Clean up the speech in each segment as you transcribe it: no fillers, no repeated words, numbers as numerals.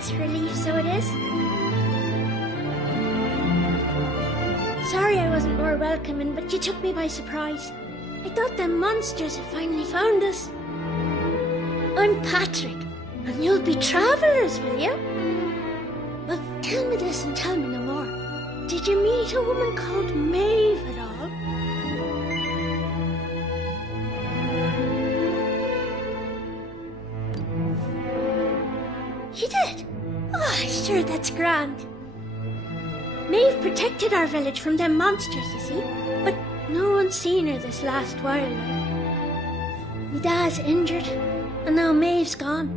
That's a relief, so it is. Sorry I wasn't more welcoming, but you took me by surprise. I thought them monsters had finally found us. I'm Patrick, and you'll be travellers, will you? Well, tell me this and tell me no more. Did you meet a woman called Maeve at all? You did? Oh, sure, that's grand. Maeve protected our village from them monsters, you see, but no one's seen her this last while. My dad's injured, and now Maeve's gone.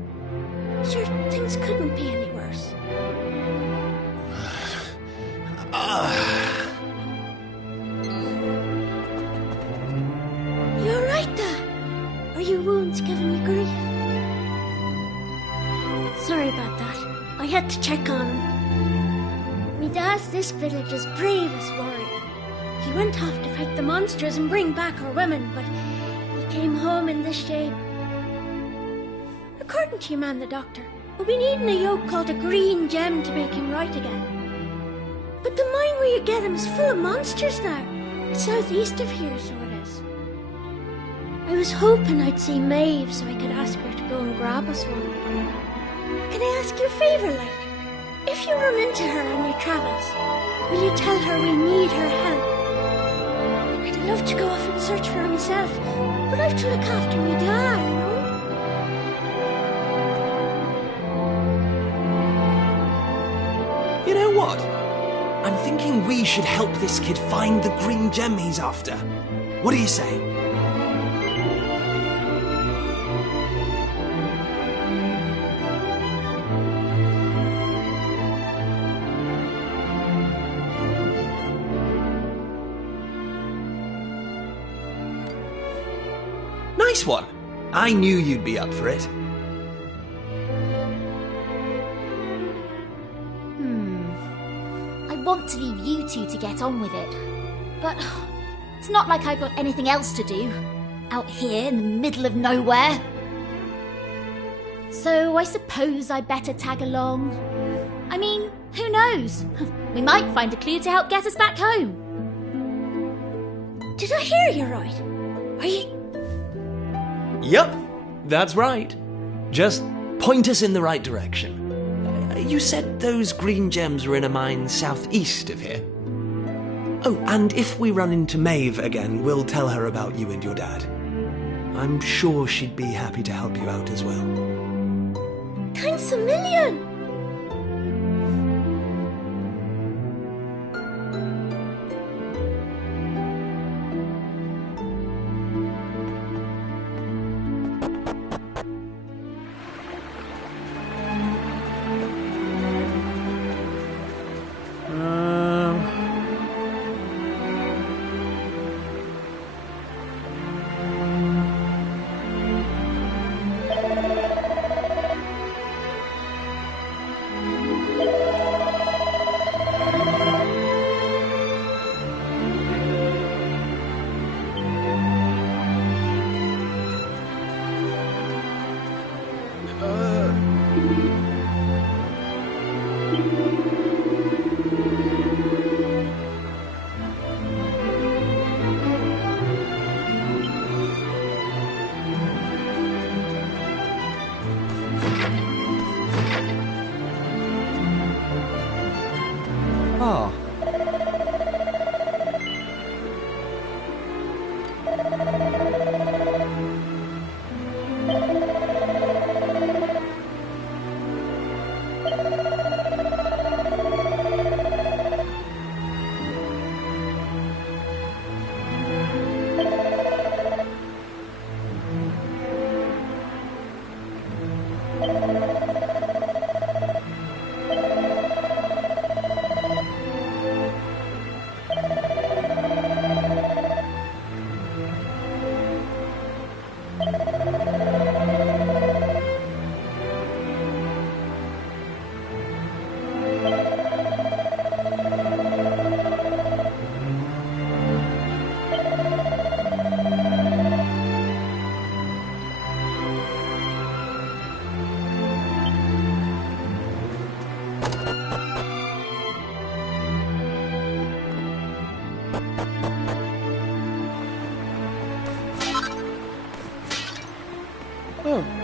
Sure, things couldn't be any worse. You alright, Dad? Are your wounds giving you grief? Sorry about that. I had to check on him. Me dad's this village's bravest warrior. He went off to fight the monsters and bring back our women, but he came home in this shape. According to your man, the doctor, we'll be needing a yoke called a green gem to make him right again. But the mine where you get him is full of monsters now. It's southeast of here, so it is. I was hoping I'd see Maeve so I could ask her to go and grab us one. Can I ask you a favour, like? If you run into her on your travels, will you tell her we need her help? I'd love to go off and search for her myself, but I have to look after me dad, you know? You know what? I'm thinking we should help this kid find the green gem he's after. What do you say? Nice one. I knew you'd be up for it. I want to leave you two to get on with it. But it's not like I've got anything else to do. Out here in the middle of nowhere. So I suppose I better tag along. I mean, who knows? We might find a clue to help get us back home. Did I hear you right? Are you... Yep, that's right. Just point us in the right direction. You said those green gems were in a mine southeast of here. Oh, and if we run into Maeve again, we'll tell her about you and your dad. I'm sure she'd be happy to help you out as well. Thanks a million! Oh.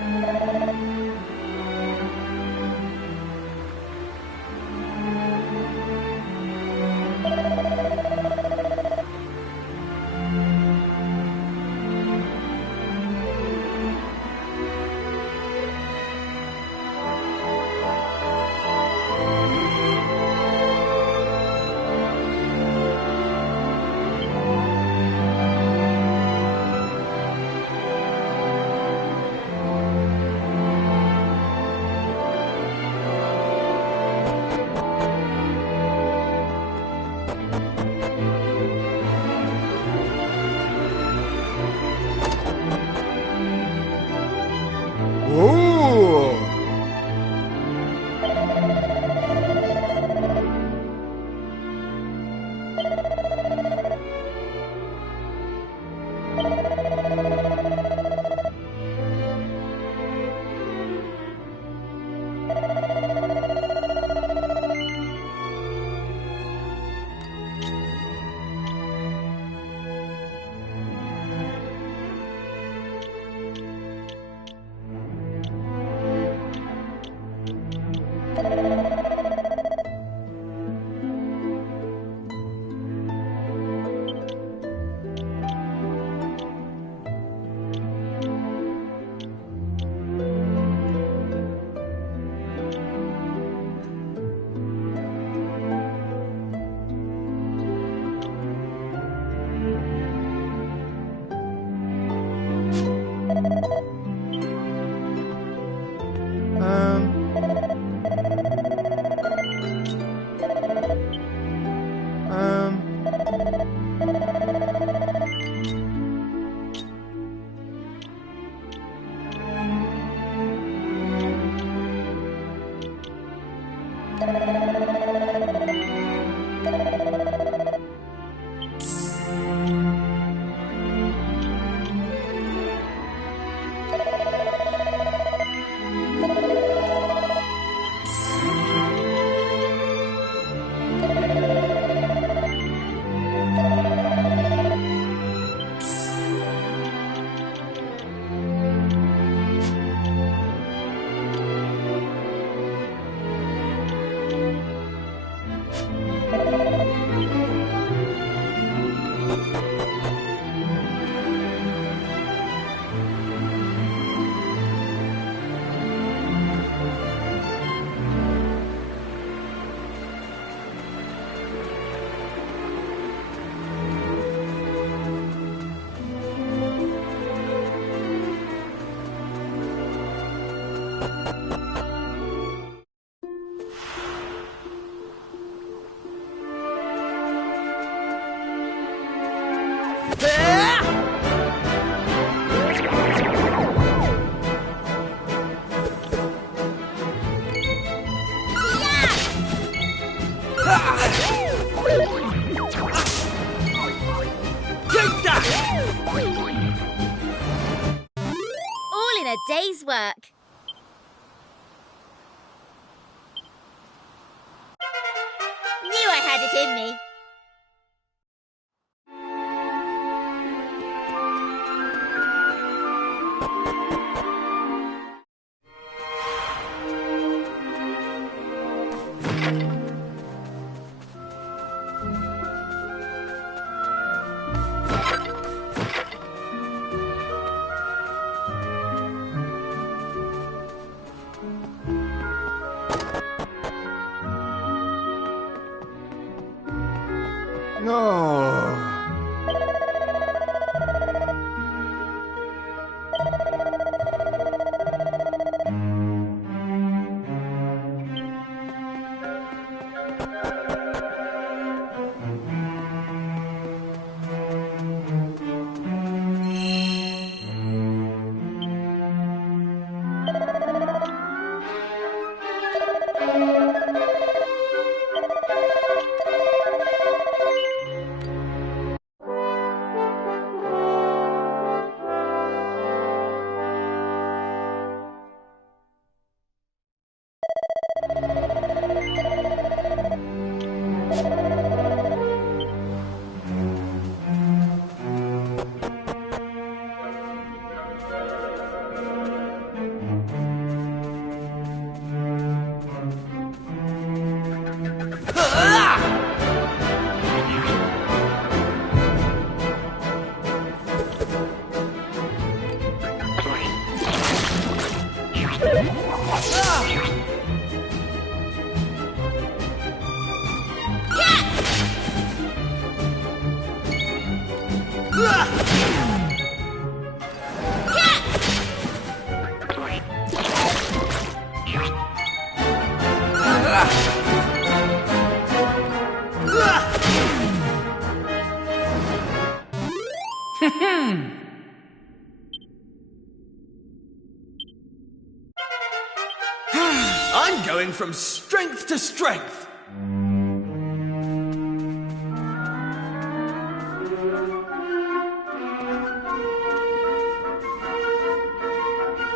All in a day's work. Knew I had it in me. No. I'm going from strength to strength.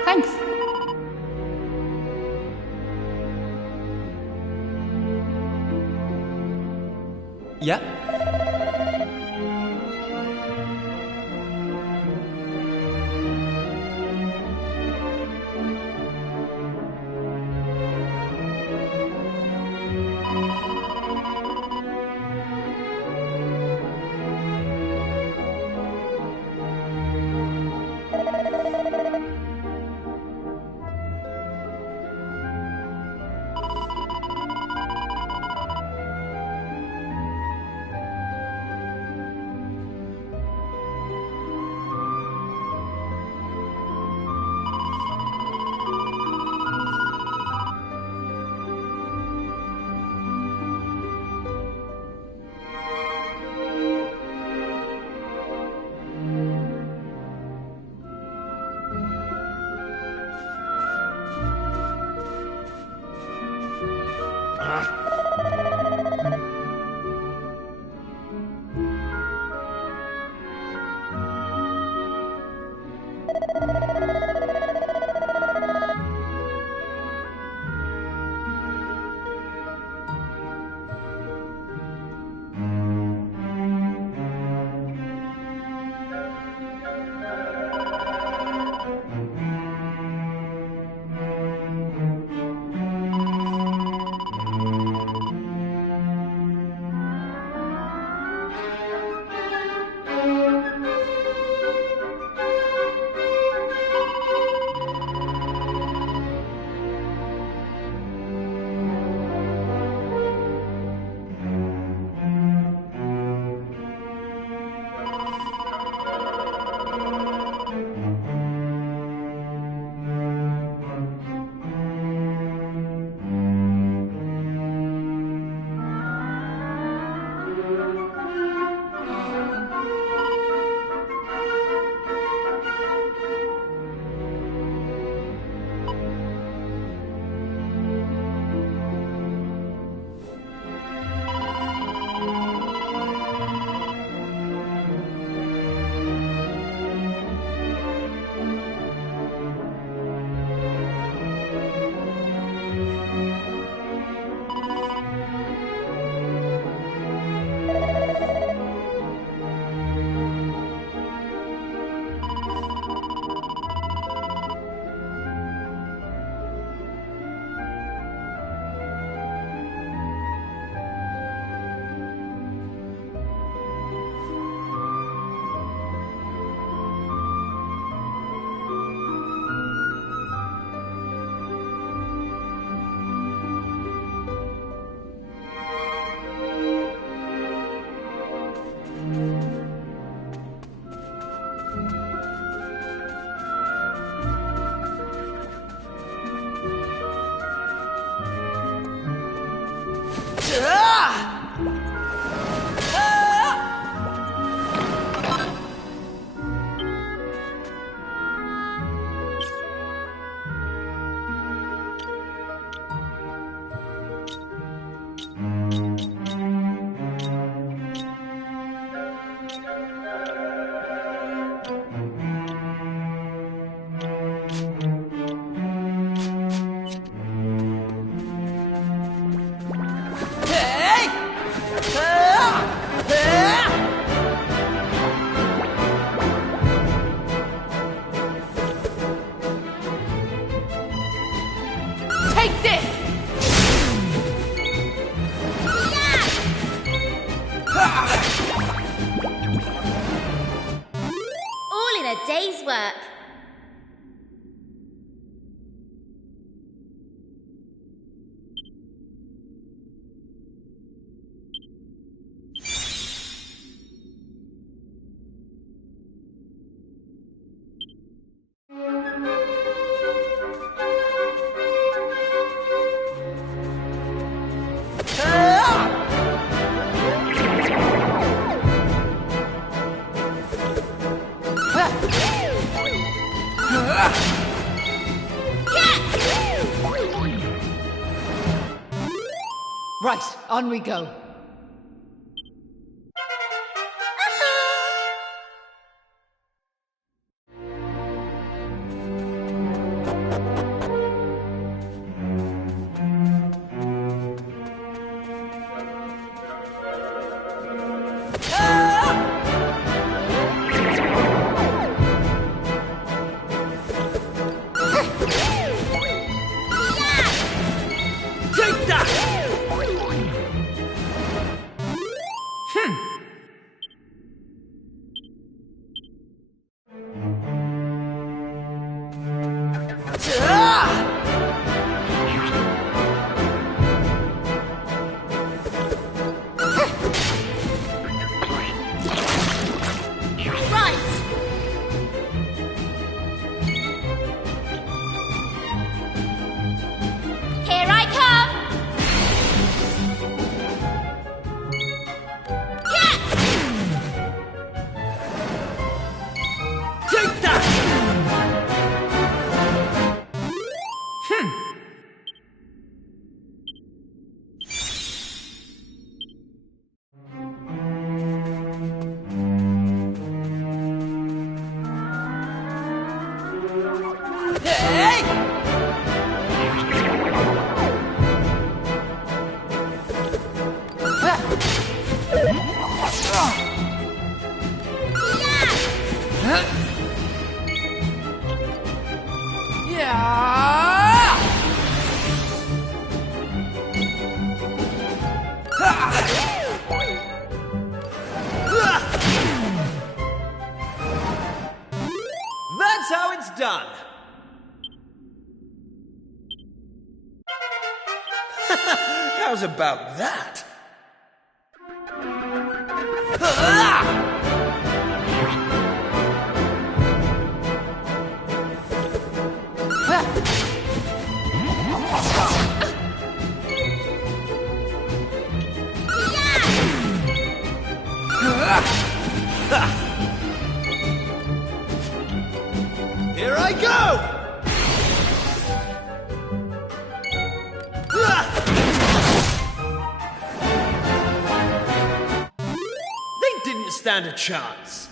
Thanks. Yeah? day's work. on we go. Take that! Here I come! Take that! Hey! That's how it's done. How's about that? Here I go! They didn't stand a chance.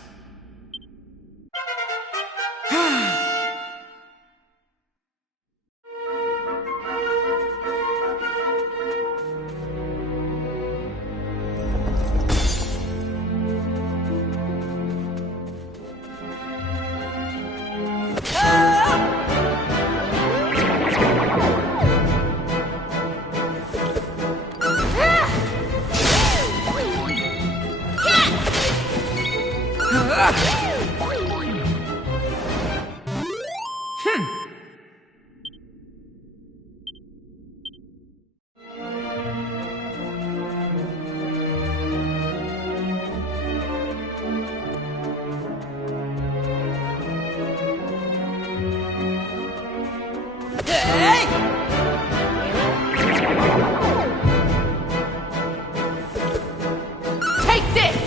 Take this!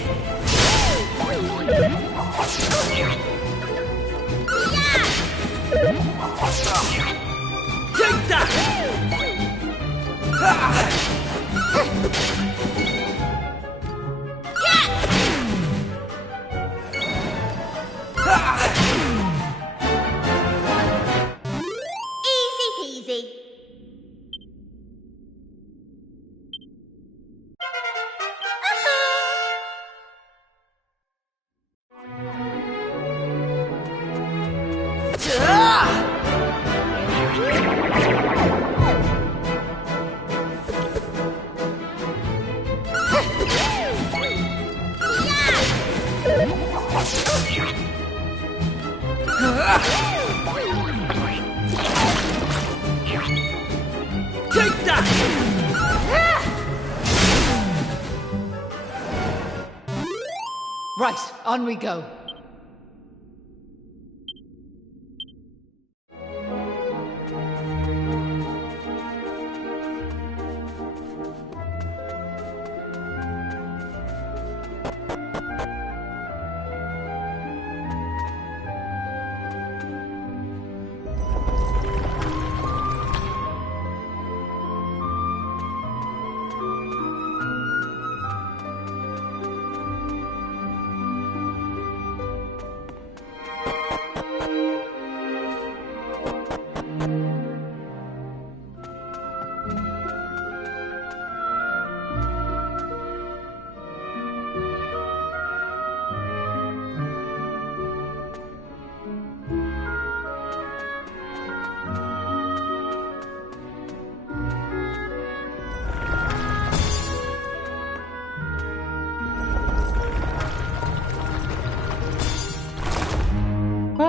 Take that! Easy peasy. Take that! Right, on we go.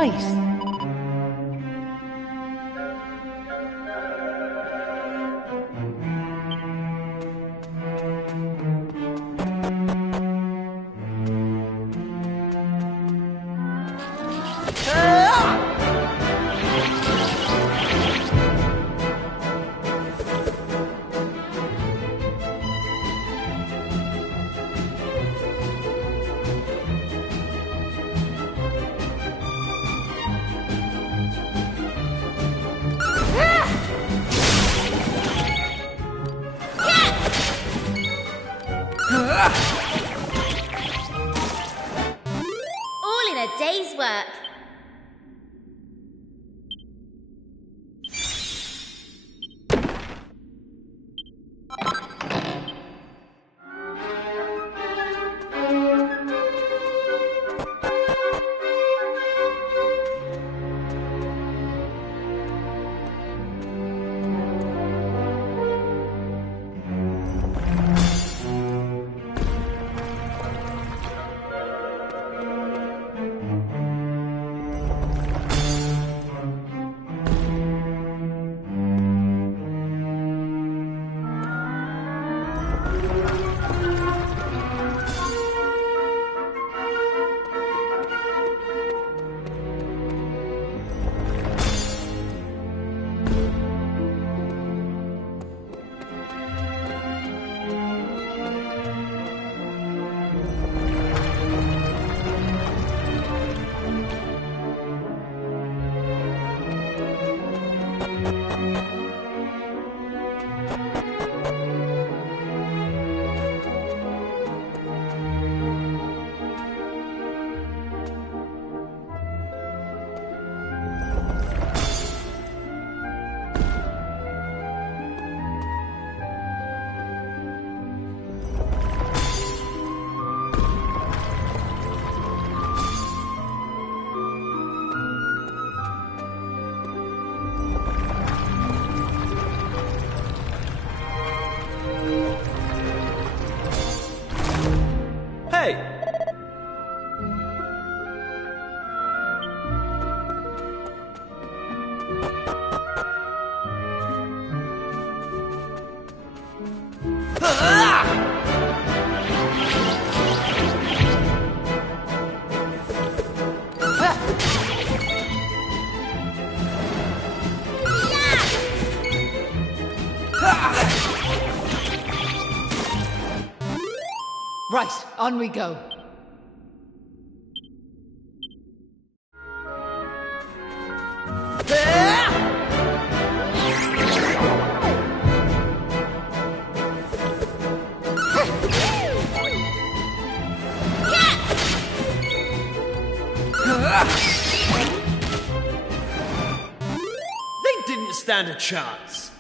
Right. All in a day's work. Hey! Right, on we go. They didn't stand a chance.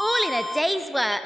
All in a day's work.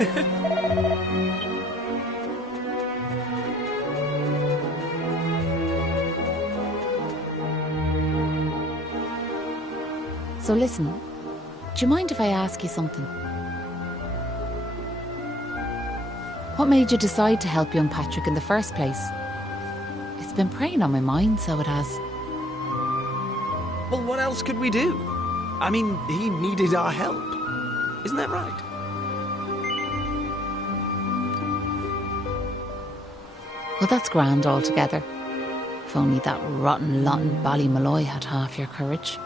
So listen, do you mind if I ask you something? What made you decide to help young Patrick in the first place? It's been preying on my mind, so it has. Well, what else could we do? I mean, he needed our help. Isn't that right? Well, that's grand altogether. If only that rotten lot in Ballymalloy had half your courage.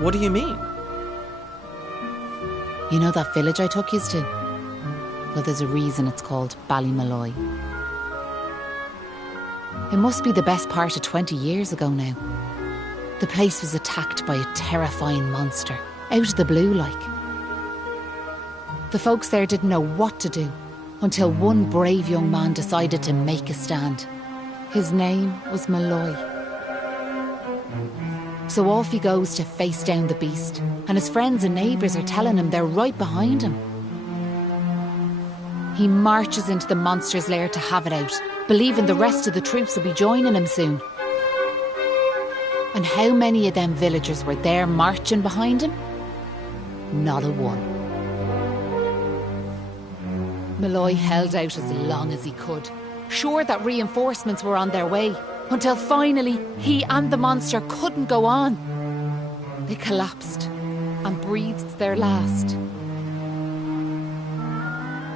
What do you mean? You know that village I took yous to? Well, there's a reason it's called Ballymalloy. It must be the best part of 20 years ago now. The place was attacked by a terrifying monster, out of the blue like. The folks there didn't know what to do until one brave young man decided to make a stand. His name was Malloy. So off he goes to face down the beast, and his friends and neighbours are telling him they're right behind him. He marches into the monster's lair to have it out, believing the rest of the troops will be joining him soon. And how many of them villagers were there marching behind him? Not a one. Malloy held out as long as he could, sure that reinforcements were on their way, until finally he and the monster couldn't go on. They collapsed and breathed their last.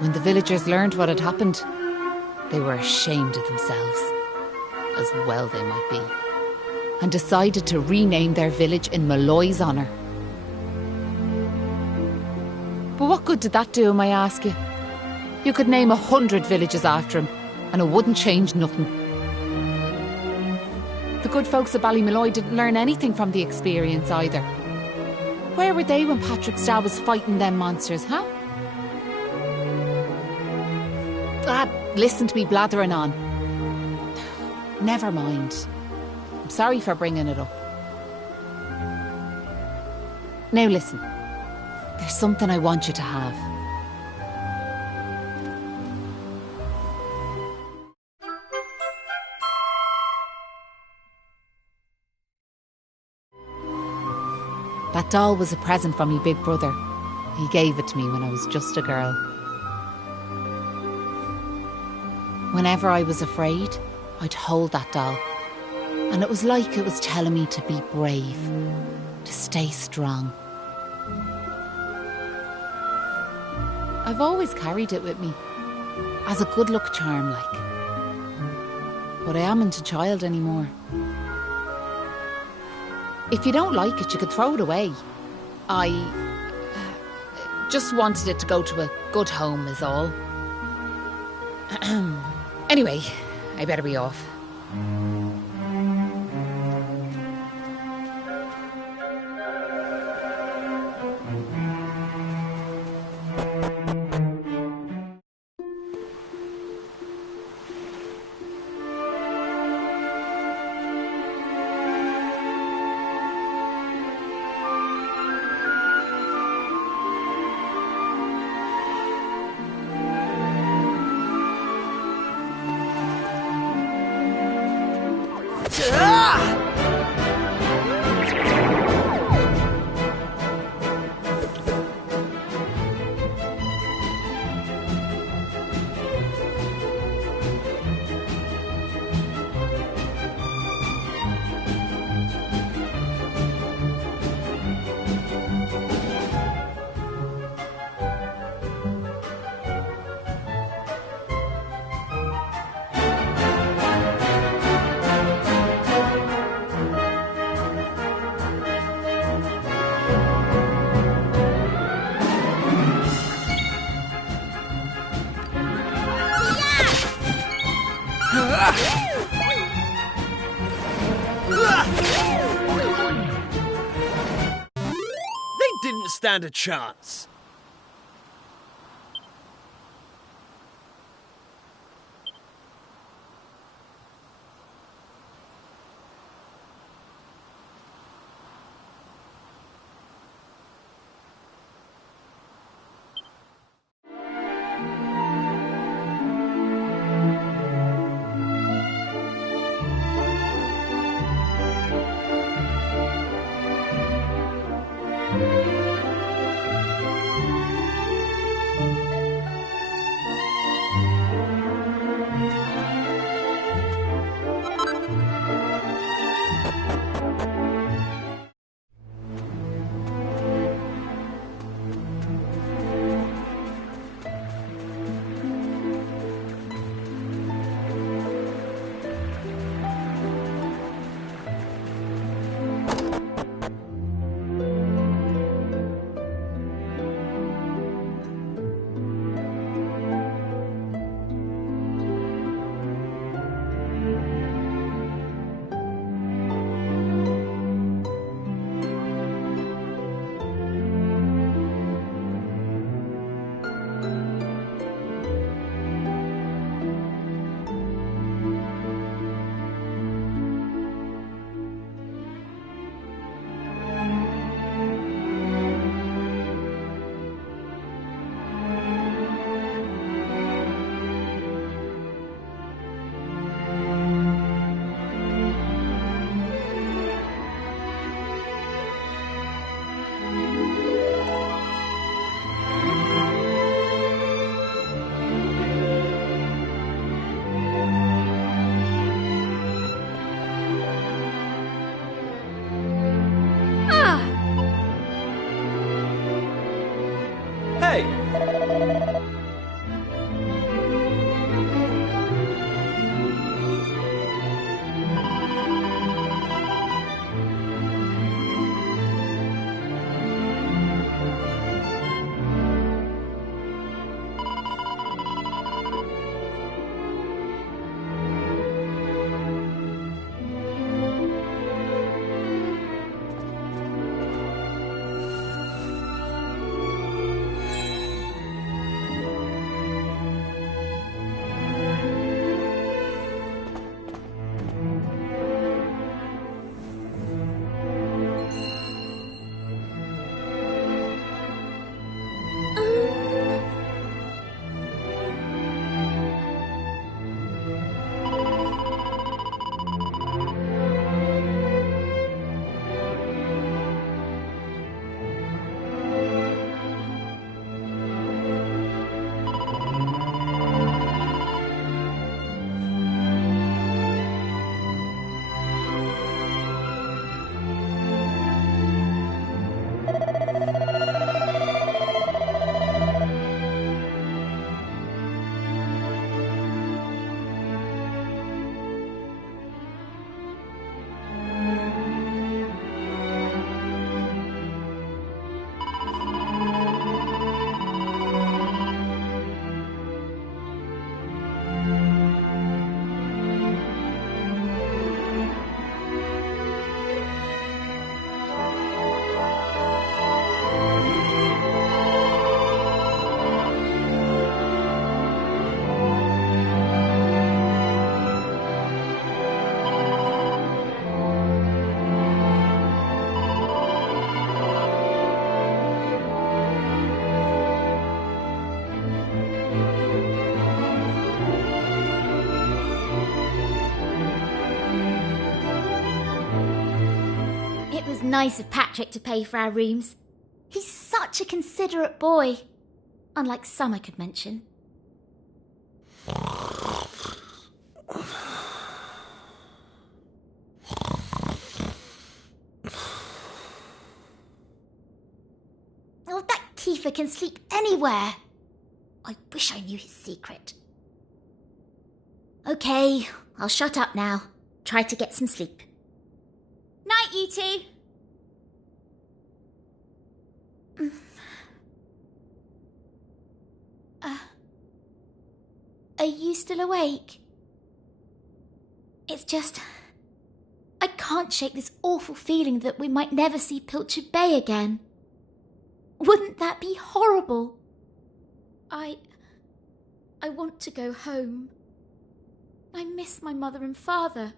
When the villagers learned what had happened, they were ashamed of themselves, as well they might be, and decided to rename their village in Malloy's honour. But what good did that do him, I ask you? You could name 100 villages after him, and it wouldn't change nothing. The good folks of Ballymalloy didn't learn anything from the experience either. Where were they when Patrick's dad was fighting them monsters, huh? Listen to me blathering on. Never mind. I'm sorry for bringing it up. Now listen, there's something I want you to have. That doll was a present from me big brother. He gave it to me when I was just a girl. Whenever I was afraid, I'd hold that doll. And it was like it was telling me to be brave, to stay strong. I've always carried it with me, as a good luck charm like. But I amn't a child anymore. If you don't like it, you could throw it away. I just wanted it to go to a good home is all. Anyway, I better be off. They didn't stand a chance. Hey! It was nice of Patrick to pay for our rooms. He's such a considerate boy. Unlike some I could mention. Oh, that Kiefer can sleep anywhere. I wish I knew his secret. Okay, I'll shut up now. Try to get some sleep. Night, you two. Are you still awake? It's just... I can't shake this awful feeling that we might never see Pilchard Bay again. Wouldn't that be horrible? I want to go home. I miss my mother and father.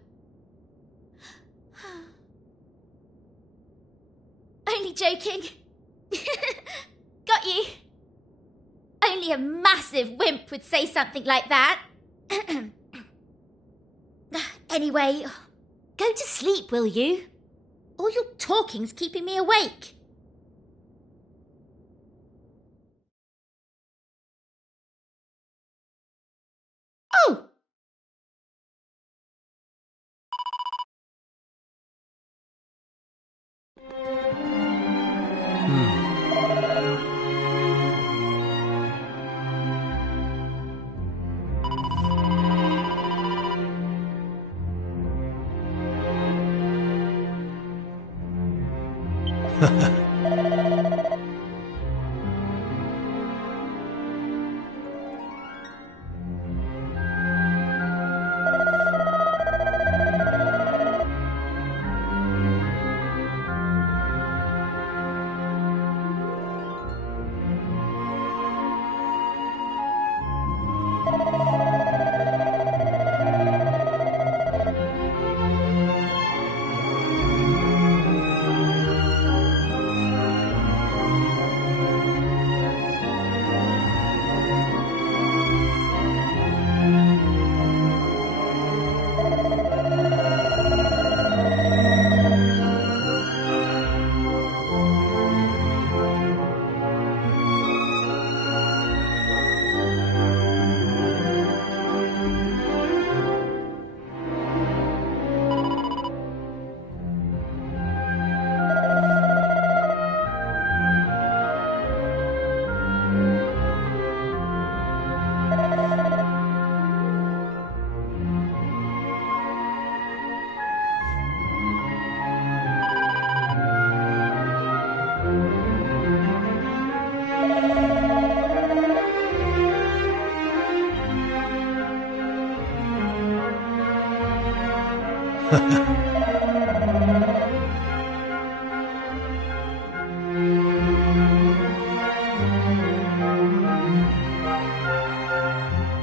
Only joking. Got you. Only a massive wimp would say something like that. Anyway, go to sleep, will you? All your talking's keeping me awake. Oh!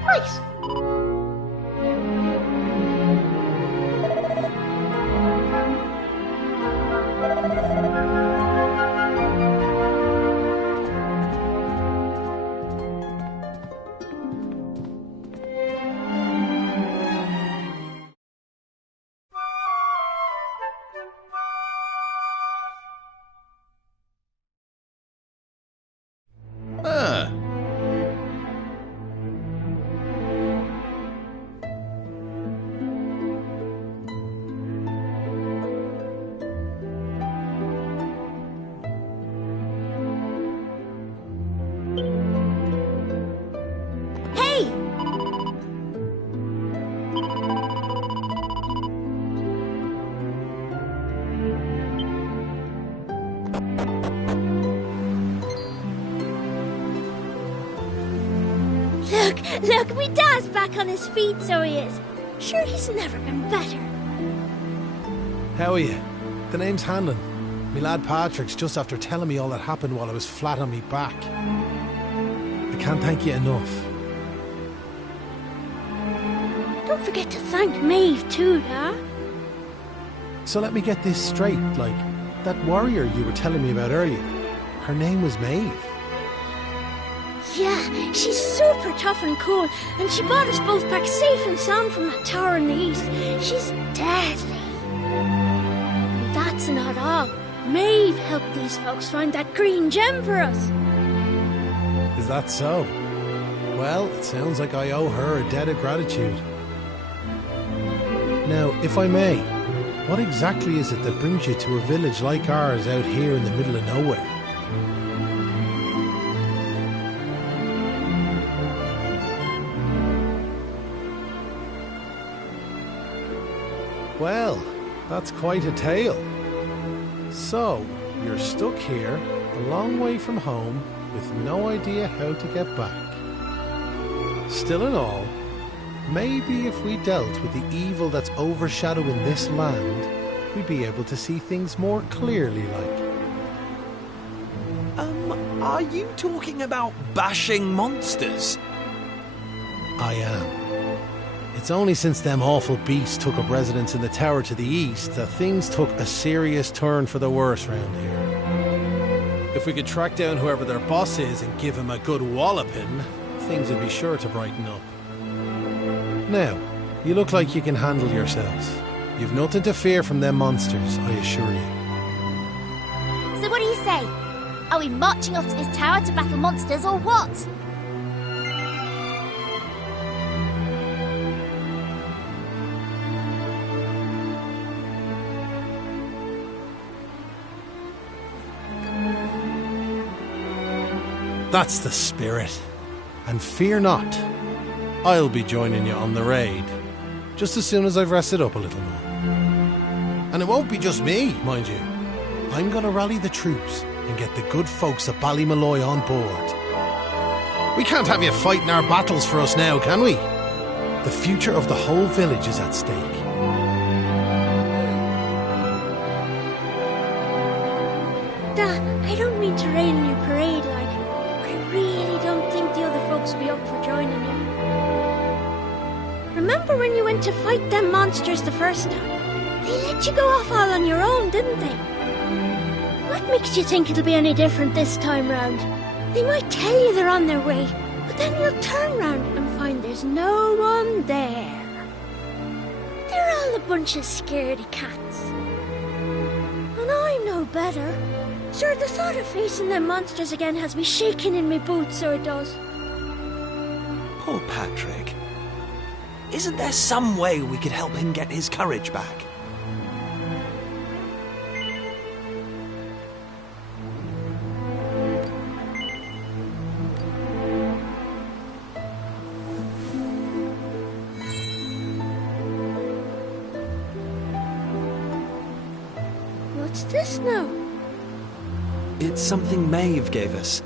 Right. Ah. Hey! Look, me dad's back on his feet, so he is. Sure, he's never been better. How are you? The name's Hanlon. Me lad Patrick's just after telling me all that happened while I was flat on me back. I can't thank you enough. Don't forget to thank Maeve too, Dad. So let me get this straight, like, that warrior you were telling me about earlier, her name was Maeve. Yeah, she's super tough and cool, and she brought us both back safe and sound from that tower in the east. She's deadly. And that's not all. Maeve helped these folks find that green gem for us. Is that so? Well, it sounds like I owe her a debt of gratitude. Now, if I may, what exactly is it that brings you to a village like ours out here in the middle of nowhere? Well, that's quite a tale. So, you're stuck here, a long way from home, with no idea how to get back. Still in all, maybe if we dealt with the evil that's overshadowing this land, we'd be able to see things more clearly, like. Are you talking about bashing monsters? I am. It's only since them awful beasts took up residence in the tower to the east that things took a serious turn for the worse round here. If we could track down whoever their boss is and give him a good walloping, things would be sure to brighten up. Now, you look like you can handle yourselves. You've nothing to fear from them monsters, I assure you. So what do you say? Are we marching off to this tower to battle monsters or what? That's the spirit. And fear not, I'll be joining you on the raid, just as soon as I've rested up a little more. And it won't be just me, mind you. I'm going to rally the troops and get the good folks of Ballymalloy on board. We can't have you fighting our battles for us now, can we? The future of the whole village is at stake. Dad, I don't mean to rain on your parade, like, but I really don't think the other folks will be up for joining you. Remember when you went to fight them monsters the first time? They let you go off all on your own, didn't they? What makes you think it'll be any different this time round? They might tell you they're on their way, but then you'll turn round and find there's no one there. They're all a bunch of scaredy cats. And I know better. Sir, the thought of facing them monsters again has me shaking in my boots, so it does. Poor Patrick. Isn't there some way we could help him get his courage back? What's this now? It's something Maeve gave us.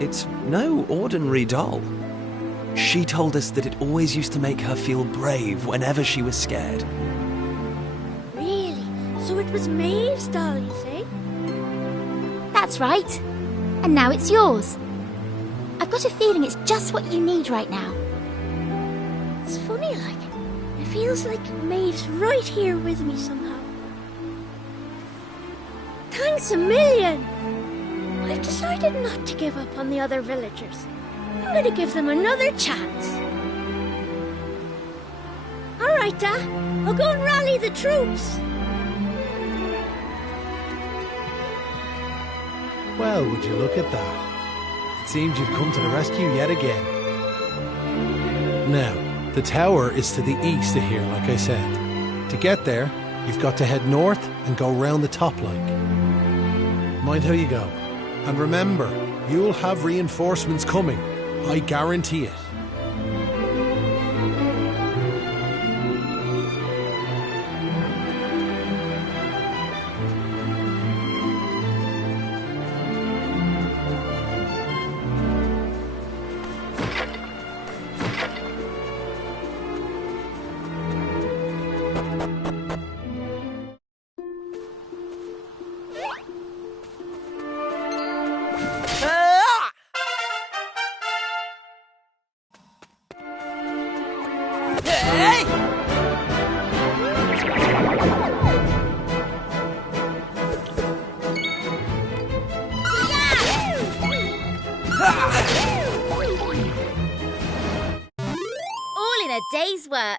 It's no ordinary doll. She told us that it always used to make her feel brave whenever she was scared. it was Maeve's doll, you see. That's right. And now it's yours. I've got a feeling it's just what you need right now. It's funny, like, it feels like Maeve's right here with me somehow. Thanks a million! I've decided not to give up on the other villagers. I'm going to give them another chance. All right, Da. I'll go and rally the troops. Well, would you look at that? It seems you've come to the rescue yet again. Now, the tower is to the east of here, like I said. To get there, you've got to head north and go round the top like. Mind how you go. And remember, you'll have reinforcements coming. I guarantee it. All in a day's work.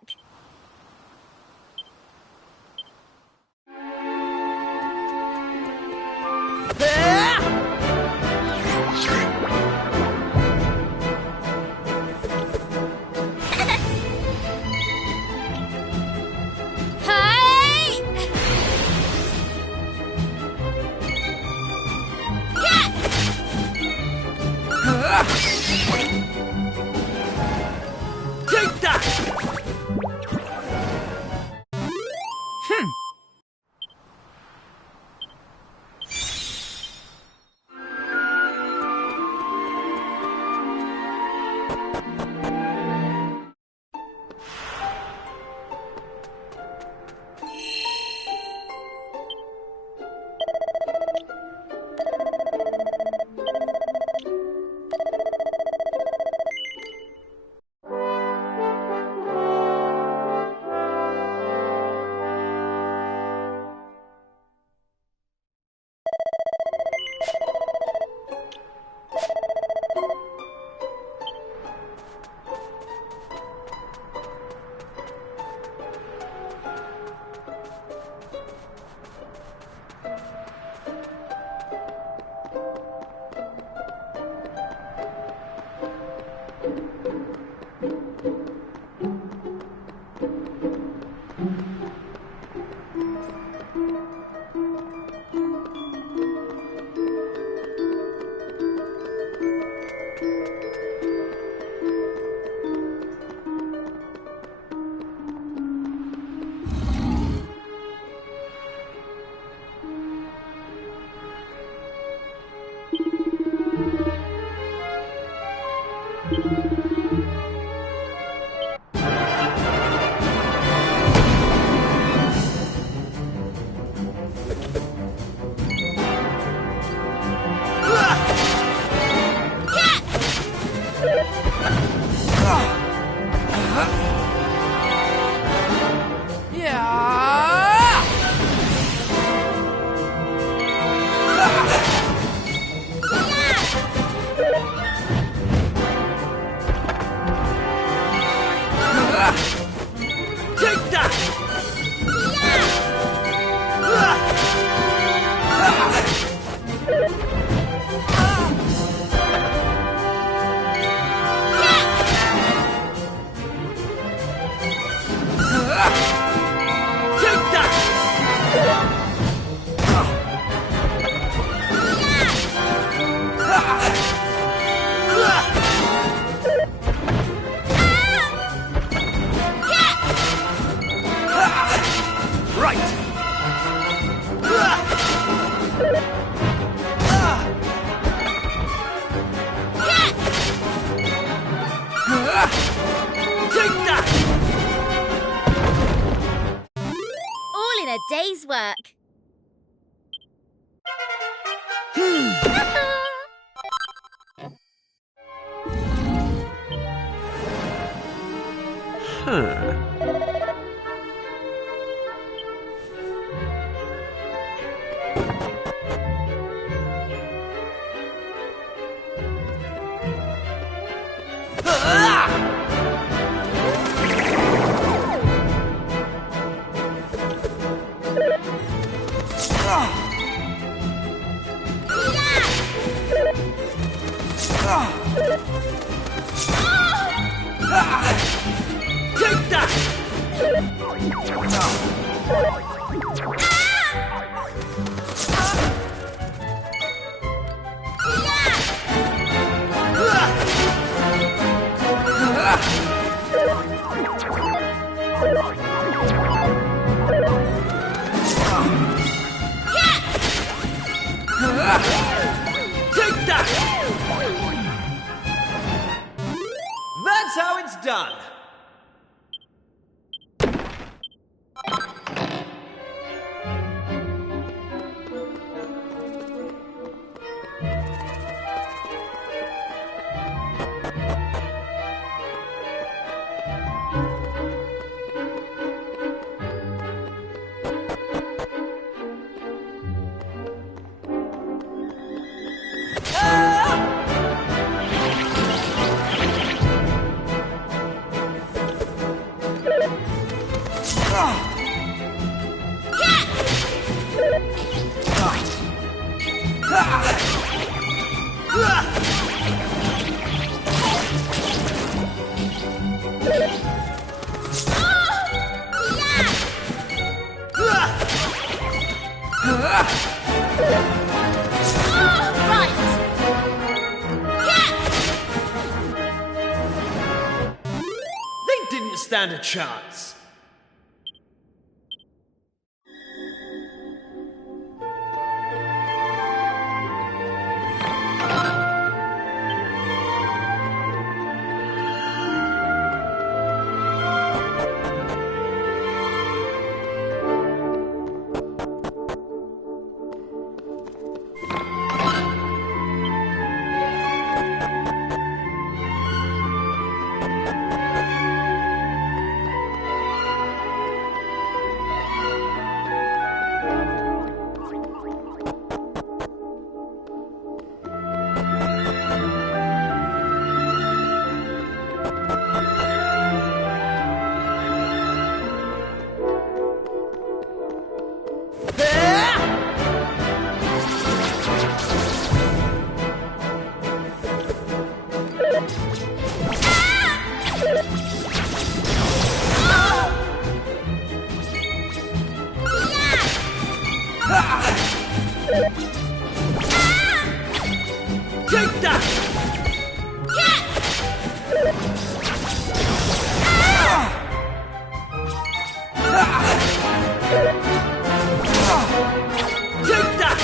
Take that! All in a day's work. Take that! Take that! That's how it's done. They didn't stand a chance. Take that! Take that!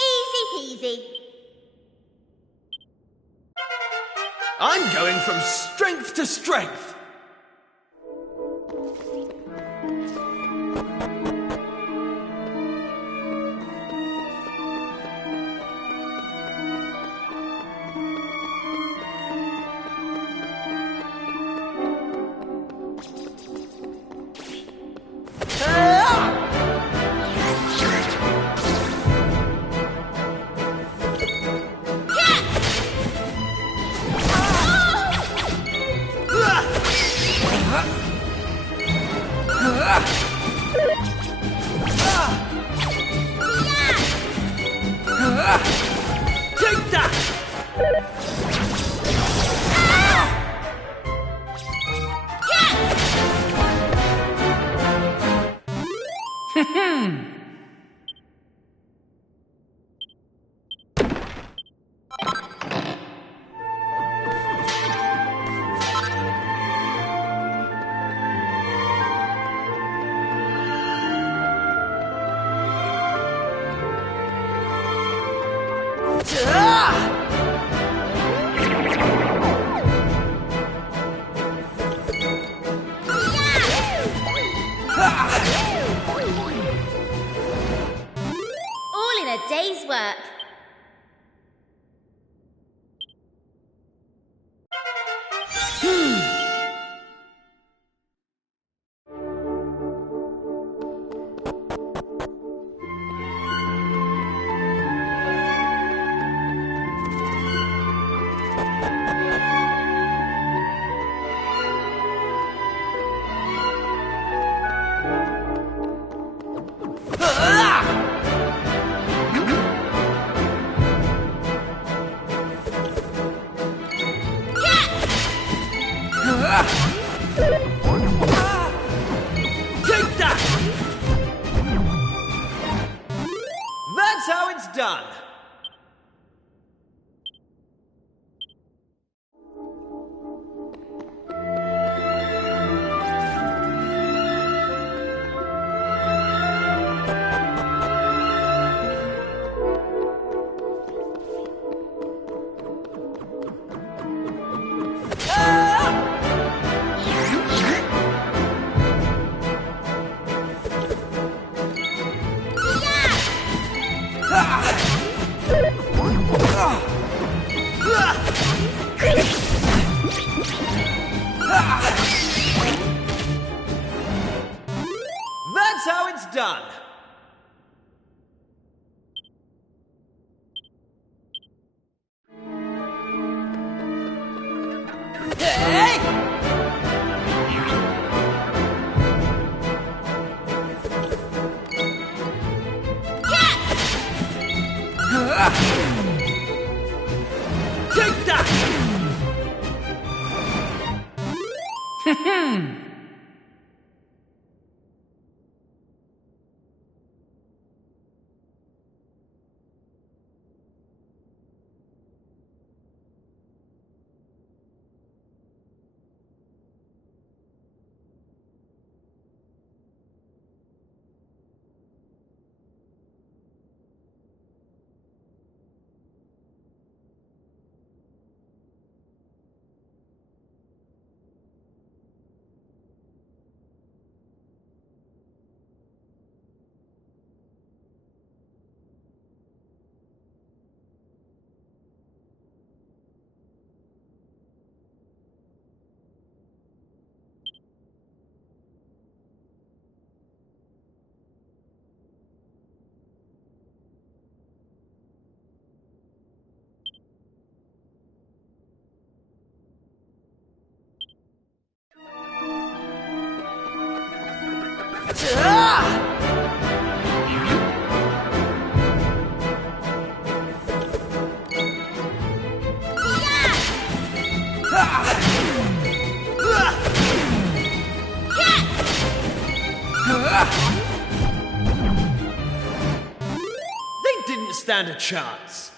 Easy peasy. I'm going from strength to strength. Take that! Take that! That's how it's done. That's how it's done. Hey! Take that! They didn't stand a chance.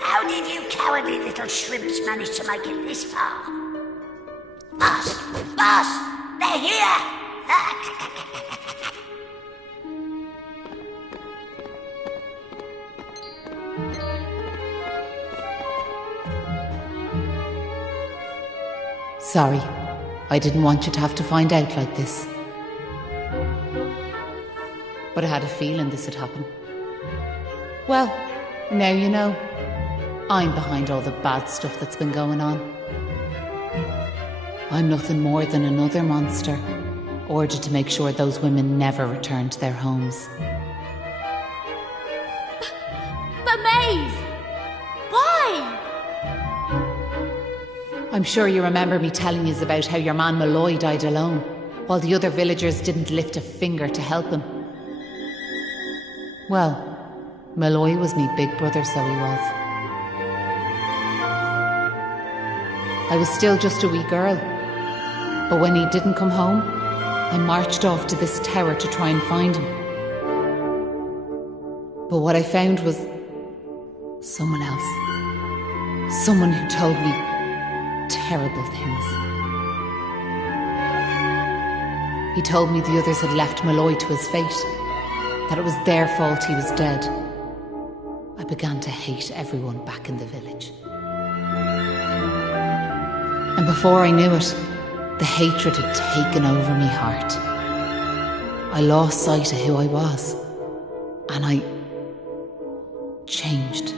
How did you cowardly little shrimps manage to make it this far? Boss! Boss! They're here! Sorry, I didn't want you to have to find out like this. But I had a feeling this would happen. Well, now you know. I'm behind all the bad stuff that's been going on. I'm nothing more than another monster, ordered to make sure those women never return to their homes. But Maeve! Why? I'm sure you remember me telling you about how your man Malloy died alone, while the other villagers didn't lift a finger to help him. Well, Malloy was me big brother, so he was. I was still just a wee girl. But when he didn't come home, I marched off to this tower to try and find him. But what I found was someone else. Someone who told me terrible things. He told me the others had left Malloy to his fate, that it was their fault he was dead. I began to hate everyone back in the village. And before I knew it, the hatred had taken over me heart. I lost sight of who I was, and I changed.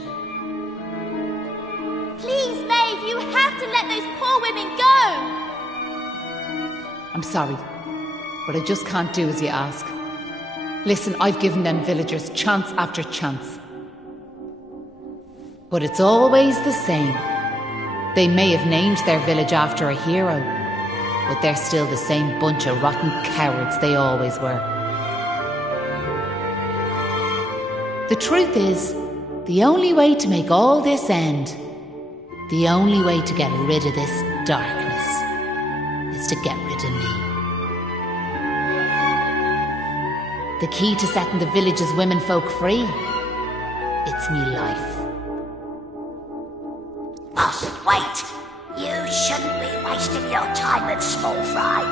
Please, Maeve, you have to let those poor women go! I'm sorry, but I just can't do as you ask. Listen, I've given them villagers chance after chance. But it's always the same. They may have named their village after a hero, but they're still the same bunch of rotten cowards they always were. The truth is, the only way to make all this end, the only way to get rid of this darkness, is to get rid of me. The key to setting the village's womenfolk free, it's me life. Boss, wait! You shouldn't be wasting your time with small fry.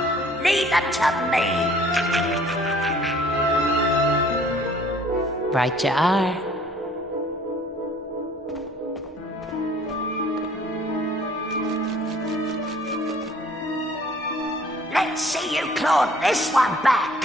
Leave them to me. Right you are. Let's see you claw this one back.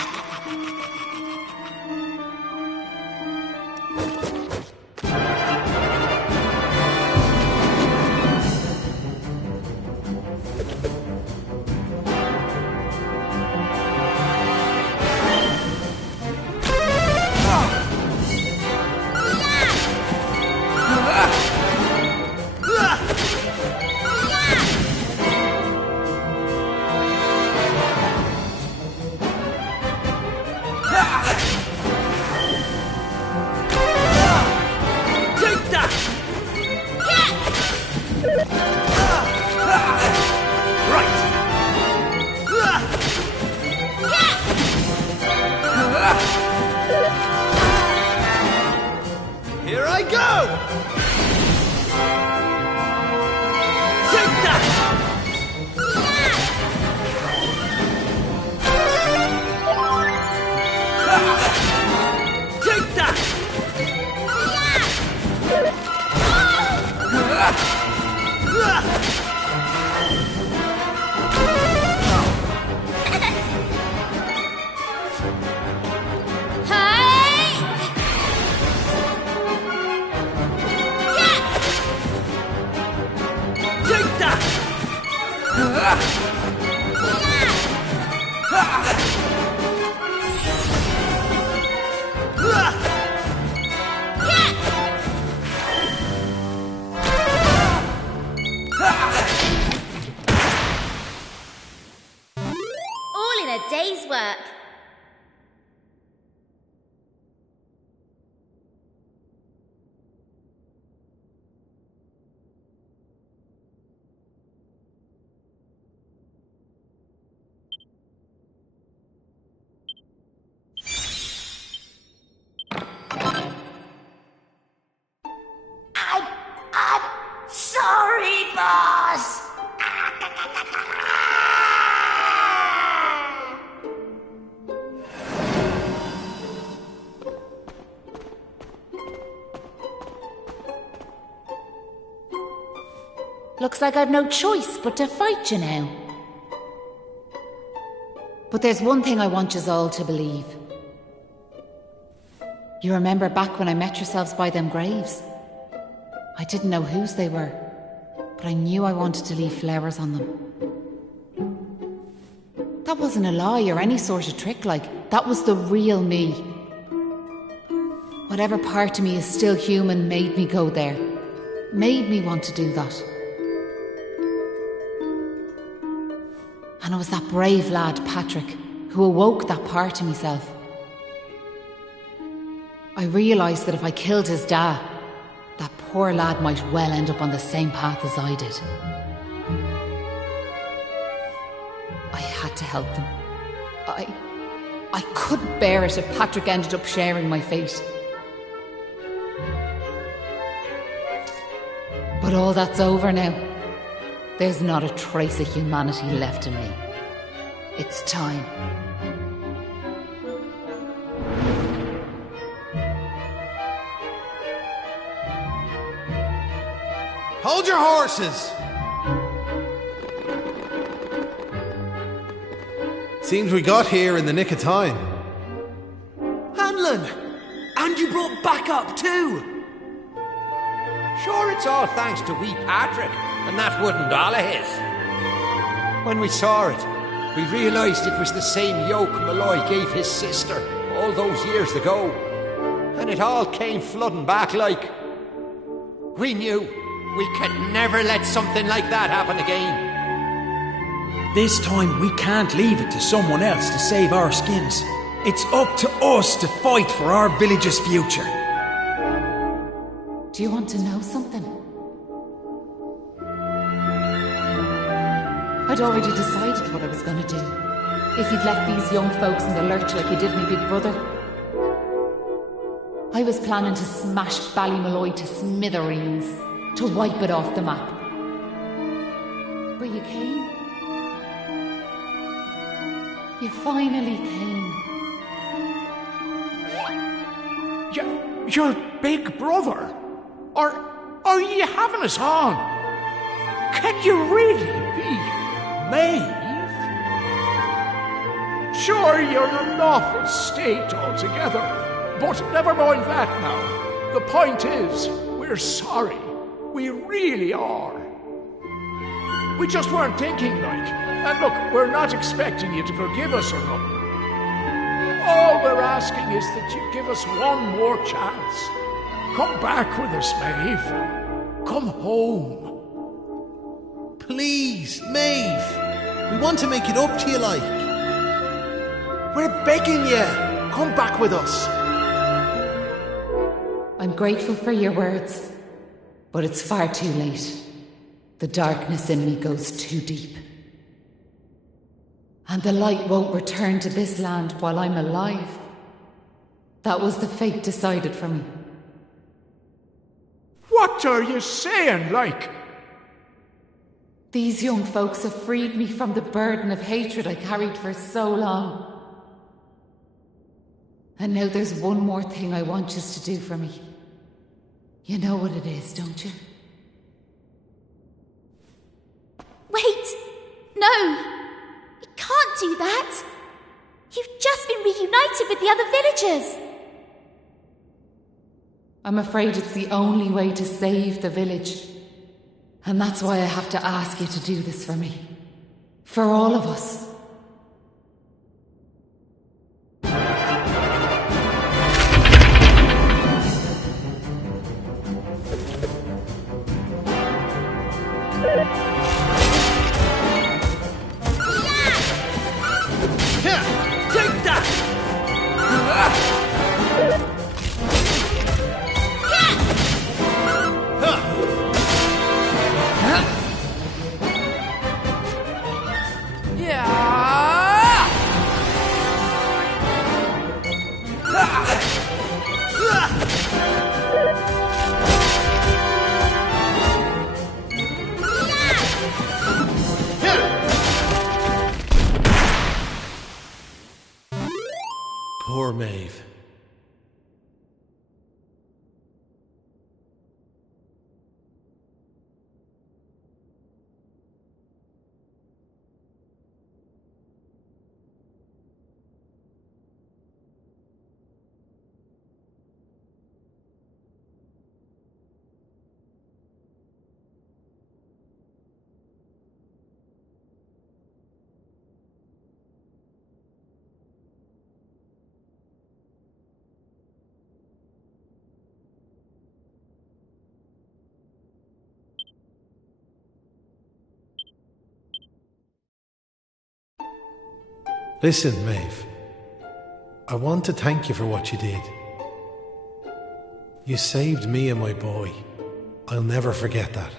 Here I go! Take that! Take that! All in a day's work. I'm sorry, boss. Looks like I've no choice but to fight you now. But there's one thing I want yous all to believe. You remember back when I met yourselves by them graves? I didn't know whose they were, but I knew I wanted to leave flowers on them. That wasn't a lie or any sort of trick, that was the real me. Whatever part of me is still human made me go there, made me want to do that. And it was that brave lad, Patrick, who awoke that part of myself. I realised that if I killed his dad, that poor lad might well end up on the same path as I did. to help them. I couldn't bear it if Patrick ended up sharing my fate. But all that's over now. There's not a trace of humanity left in me. It's time. Hold your horses! Seems we got here in the nick of time. Hanlon! And you brought backup too! Sure, it's all thanks to wee Patrick and that wooden doll of his. When we saw it, we realised it was the same yoke Malloy gave his sister all those years ago. And it all came flooding back like... We knew we could never let something like that happen again. This time we can't leave it to someone else to save our skins. It's up to us to fight for our village's future. Do you want to know something? I'd already decided what I was going to do. If you'd left these young folks in the lurch like you did me big brother. I was planning to smash Ballymalloy to smithereens, to wipe it off the map. But you came. You finally came. Your big brother? Are you having us on? Can you really be Maeve? Sure, you're in an awful state altogether, but never mind that now. The point is, we're sorry. We really are. We just weren't thinking, like. And look, we're not expecting you to forgive us or nothing. All we're asking is that you give us one more chance. Come back with us, Maeve. Come home. Please, Maeve. We want to make it up to you, like. We're begging you! Come back with us! I'm grateful for your words, but it's far too late. The darkness in me goes too deep. And the light won't return to this land while I'm alive. That was the fate decided for me. What are you saying, like? These young folks have freed me from the burden of hatred I carried for so long. And now there's one more thing I want you to do for me. You know what it is, don't you? Wait! No! You can't do that! You've just been reunited with the other villagers! I'm afraid it's the only way to save the village. And that's why I have to ask you to do this for me. For all of us. Take that! Poor Maeve. Listen, Maeve. I want to thank you for what you did. You saved me and my boy. I'll never forget that.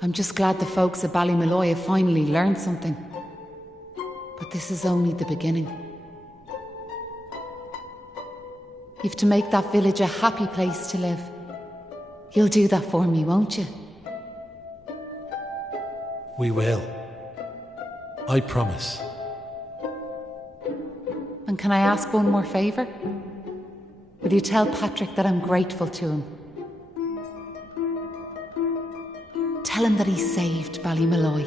I'm just glad the folks at Ballymalloy have finally learned something. But this is only the beginning. You've to make that village a happy place to live. You'll do that for me, won't you? We will. I promise. And can I ask one more favour? Will you tell Patrick that I'm grateful to him? Tell him that he saved Ballymalloy.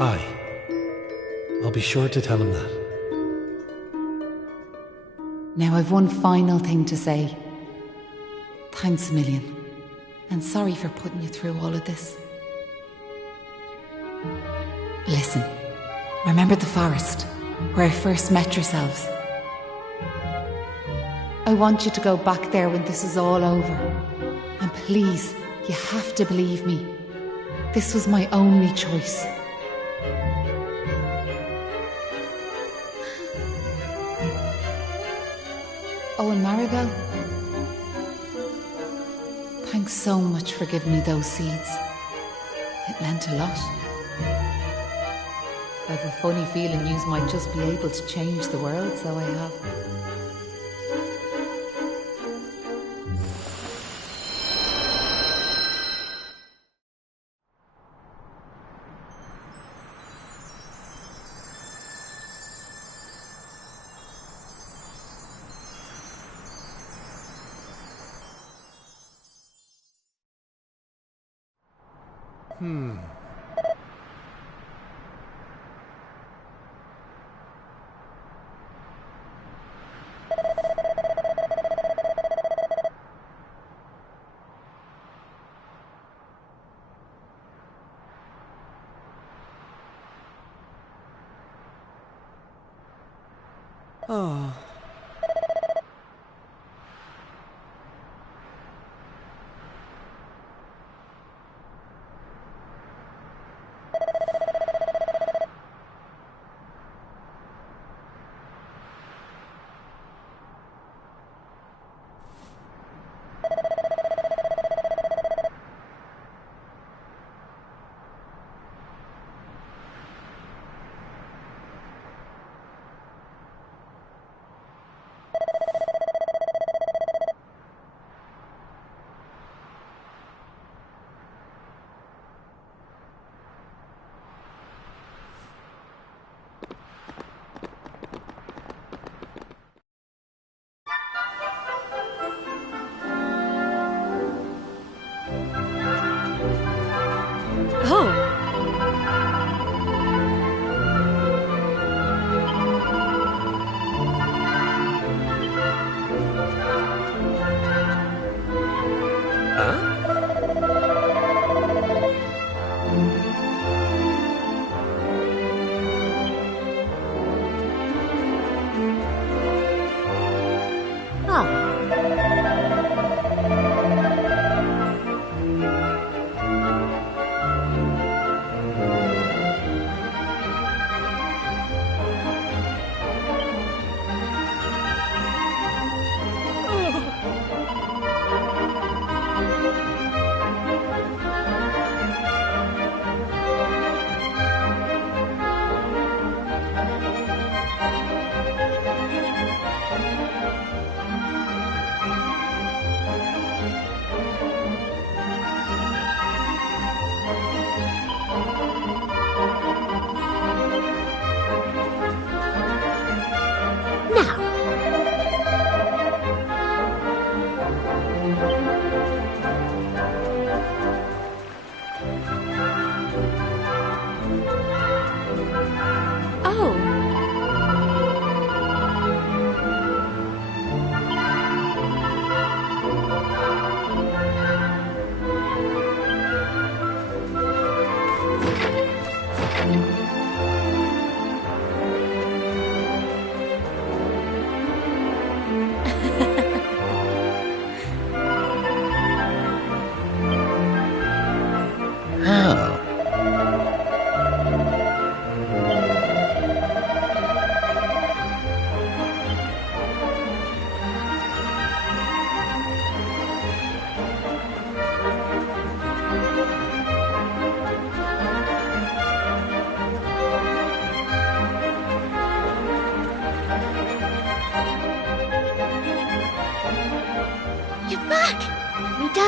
Aye. I'll be sure to tell him that. Now I've one final thing to say. Thanks a million. And sorry for putting you through all of this. Listen, remember the forest, where I first met yourselves? I want you to go back there when this is all over. And please, you have to believe me. This was my only choice. Oh, and Maribel, thanks so much for giving me those seeds. It meant a lot. I have a funny feeling yous might just be able to change the world, so I have. Oh.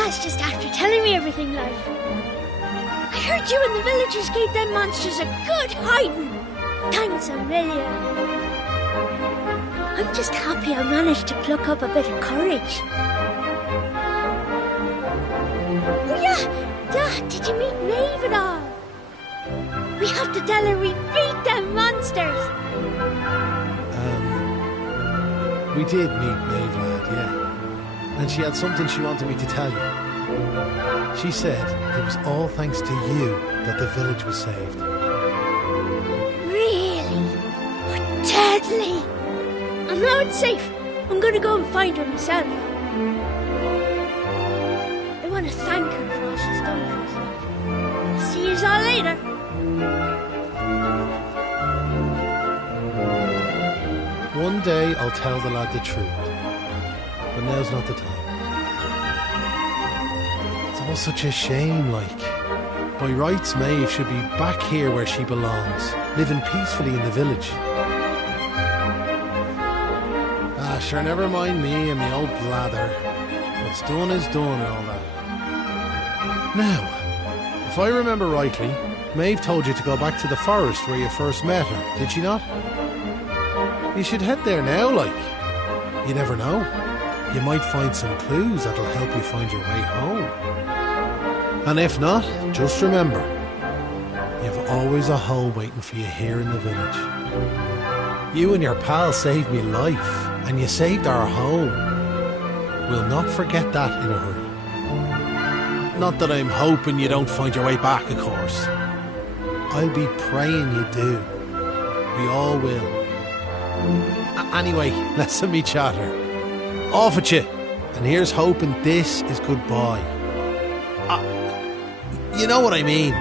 That's just after telling me everything, like. I heard you and the villagers gave them monsters a good hiding. Thanks a million. I'm just happy I managed to pluck up a bit of courage. Oh yeah, Dad, did you meet Maeve at all? We have to tell her we beat them monsters. We did meet Maeve, lad, yeah. And she had something she wanted me to tell you. She said it was all thanks to you that the village was saved. Really? Oh, deadly! And now it's safe. I'm gonna go and find her myself. I want to thank her for all she's done for us. I'll see you all later. One day I'll tell the lad the truth, but now's not the time. It's all such a shame, like. By rights, Maeve should be back here where she belongs, living peacefully in the village. Sure, never mind me and my old blather. What's done is done and all that. Now, if I remember rightly, Maeve told you to go back to the forest where you first met her, did she not? You should head there now, like. You never know. You might find some clues that'll help you find your way home. And if not, just remember, you've always a home waiting for you here in the village. You and your pal saved me life, and you saved our home. We'll not forget that in a hurry. Not that I'm hoping you don't find your way back, of course. I'll be praying you do. We all will. Anyway, listen me chatter. Off at you, and here's hoping this is goodbye. You know what I mean.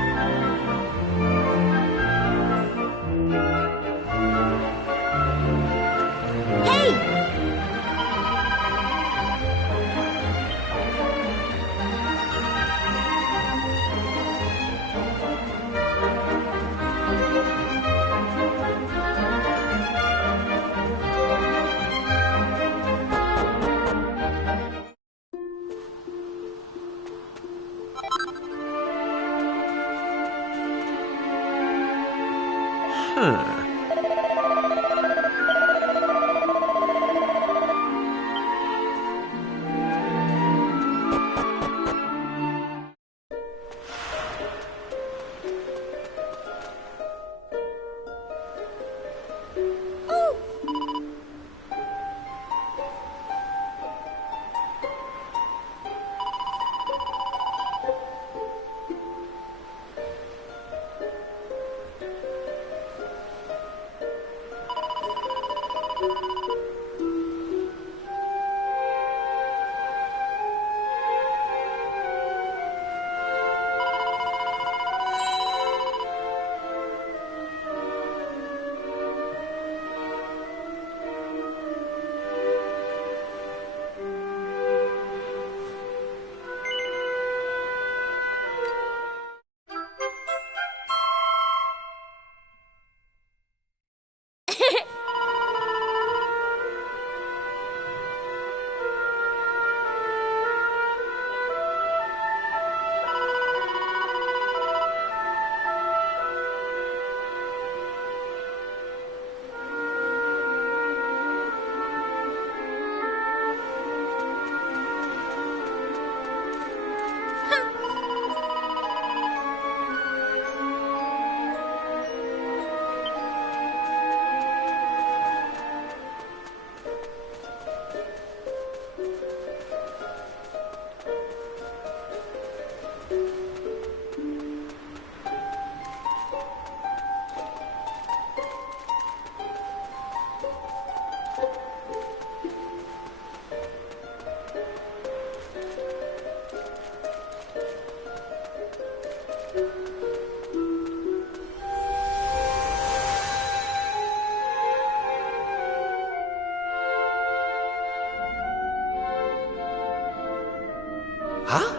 Huh?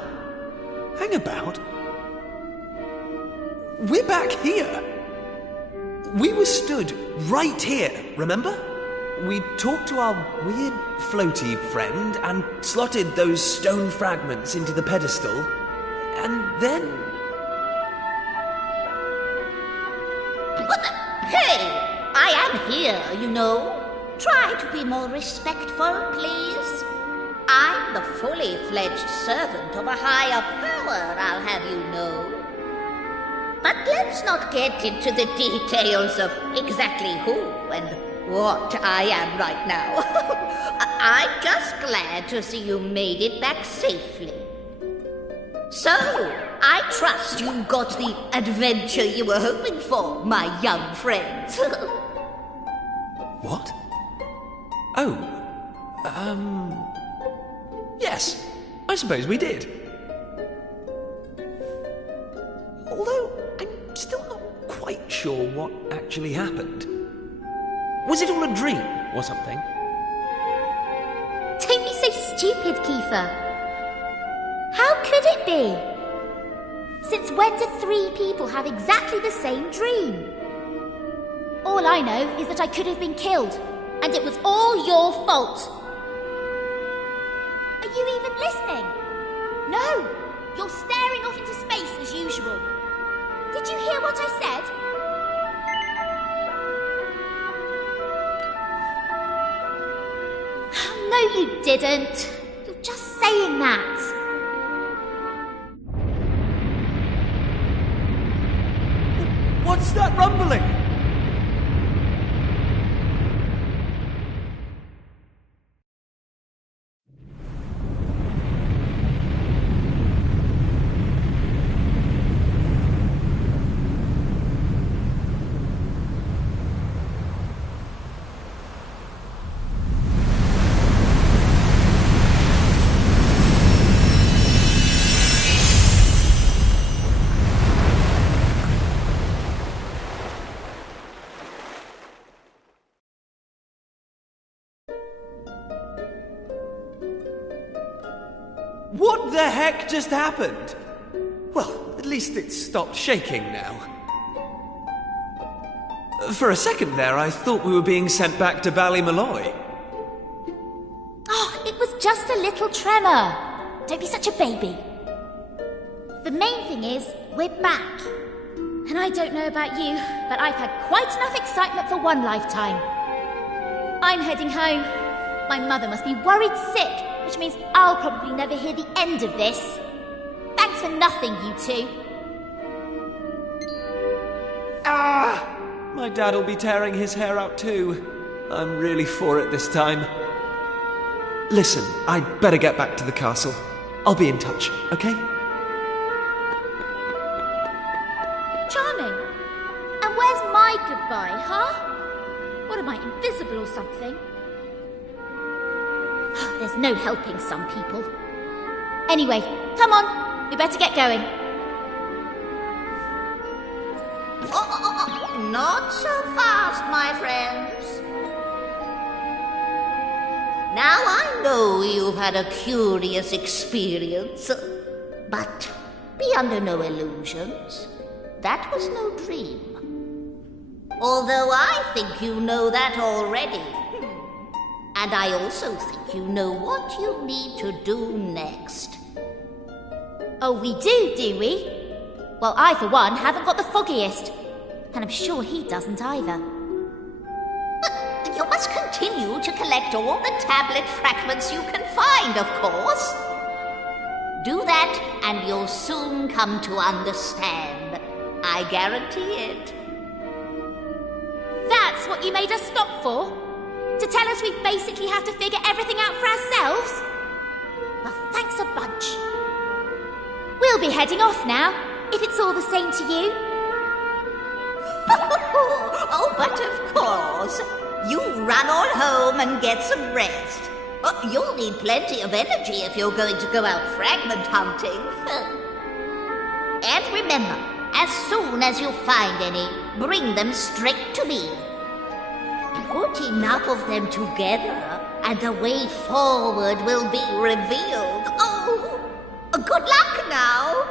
Hang about. We're back here. We were stood right here, remember? we talked to our weird floaty friend and slotted those stone fragments into the pedestal, and then... What the? Hey! I am here, you know. Try to be more respectful, please. I'm the fully fledged servant of a higher power, I'll have you know. But let's not get into the details of exactly who and what I am right now. I'm just glad to see you made it back safely. So, I trust you got the adventure you were hoping for, my young friends. What? Oh, yes, I suppose we did. Although, I'm still not quite sure what actually happened. Was it all a dream or something? Don't be so stupid, Kiefer. How could it be? Since when do 3 people have exactly the same dream? All I know is that I could have been killed, and it was all your fault. Are you even listening? No! You're staring off into space as usual. Did you hear what I said? No, you didn't. You're just saying that. What's that rumbling? What the heck just happened? Well, at least it's stopped shaking now. For a second there, I thought we were being sent back to Ballymalloy. Oh, it was just a little tremor. Don't be such a baby. The main thing is, we're back. And I don't know about you, but I've had quite enough excitement for one lifetime. I'm heading home. My mother must be worried sick, which means I'll probably never hear the end of this. Thanks for nothing, you two. Ah! My dad'll be tearing his hair out too. I'm really for it this time. Listen, I'd better get back to the castle. I'll be in touch, okay? Charming. And where's my goodbye, huh? What am I, invisible or something? There's no helping some people. Anyway, come on. We better get going. Not so fast, my friends. Now I know you've had a curious experience, but be under no illusions. That was no dream. Although I think you know that already. And I also think you know what you need to do next. Oh, we do we? Well, I, for one, haven't got the foggiest. And I'm sure he doesn't either. You must continue to collect all the tablet fragments you can find, of course. Do that, and you'll soon come to understand. I guarantee it. That's what you made us stop for? To tell us we basically have to figure everything out for ourselves? Well, thanks a bunch. We'll be heading off now, if it's all the same to you. Oh, but of course. You run on home and get some rest. You'll need plenty of energy if you're going to go out fragment hunting. And remember, as soon as you find any, bring them straight to me. Put enough of them together, and the way forward will be revealed. Oh, good luck now.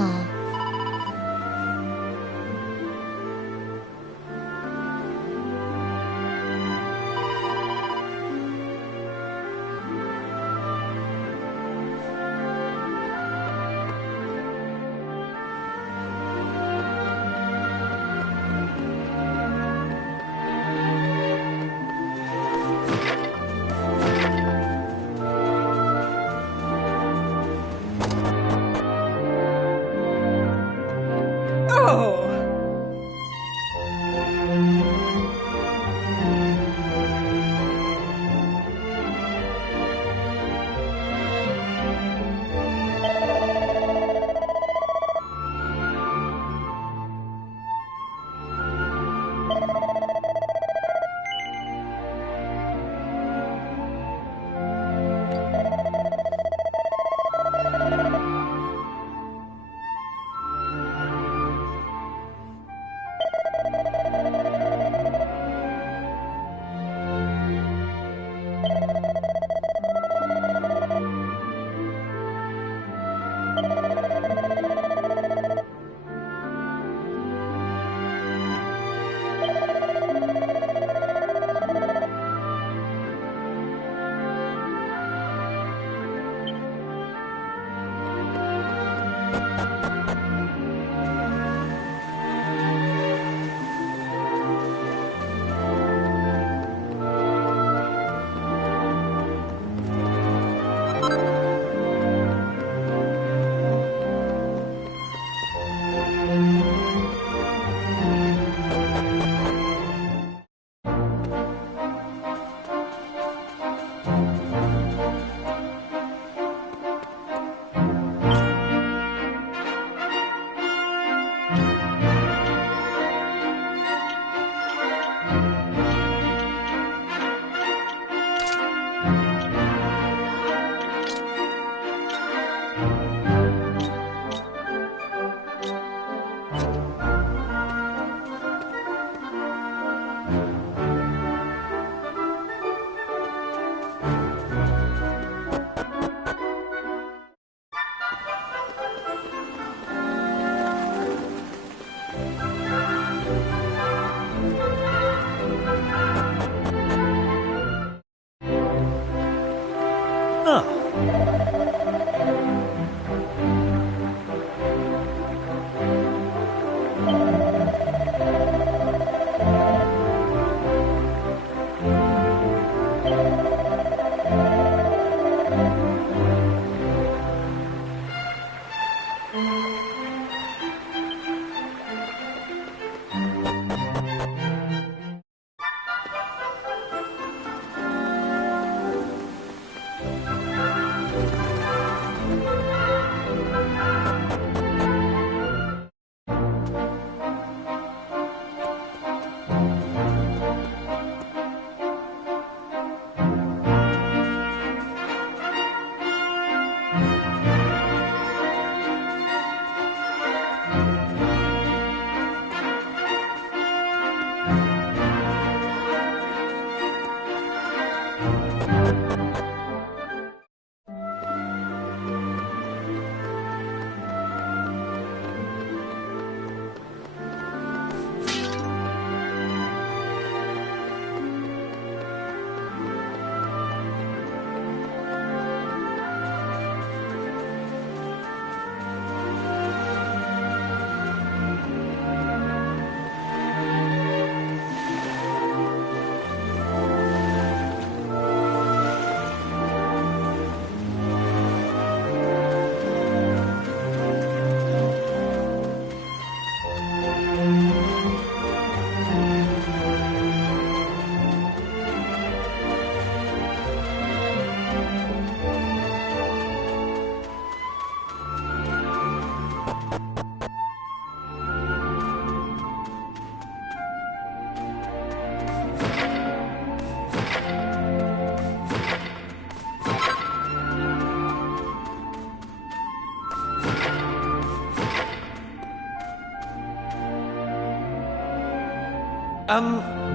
Ah.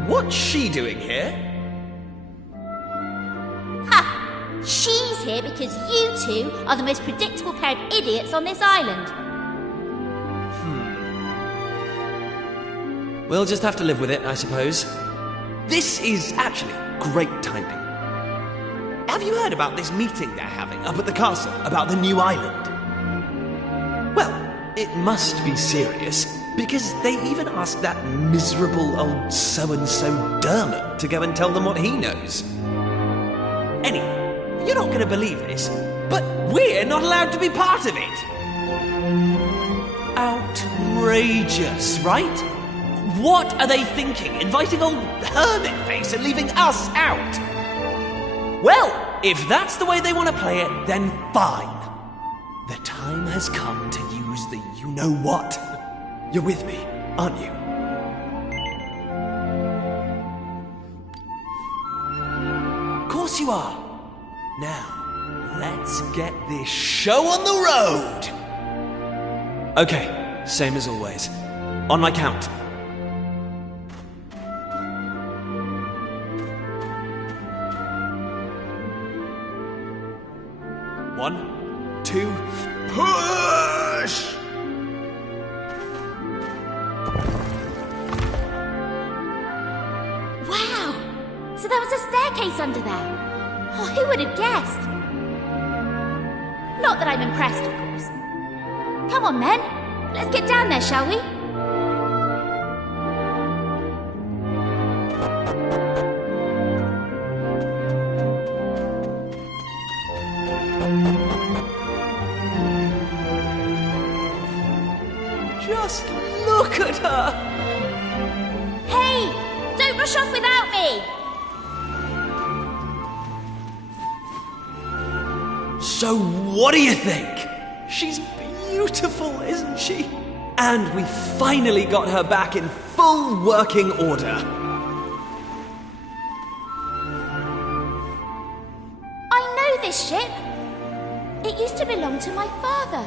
What's she doing here? Ha! She's here because you two are the most predictable pair of idiots on this island. We'll just have to live with it, I suppose. This is actually great timing. Have you heard about this meeting they're having up at the castle about the new island? Well, it must be serious, because they even asked that miserable old so-and-so Dermot to go and tell them what he knows. Anyway, you're not going to believe this, but we're not allowed to be part of it. Outrageous, right? What are they thinking, inviting old Hermit-Face and leaving us out? Well, if that's the way they want to play it, then fine. The time has come to use the you-know-what. You're with me, aren't you? Of course you are. Now, let's get this show on the road! Okay, same as always. On my count. 1, 2, push! Wow! So there was a staircase under there. Oh, who would have guessed? Not that I'm impressed, of course. Come on, men. Let's get down there, shall we? Just look at her! Hey! Don't rush off without me! So what do you think? She's beautiful, isn't she? And we finally got her back in full working order. I know this ship. It used to belong to my father.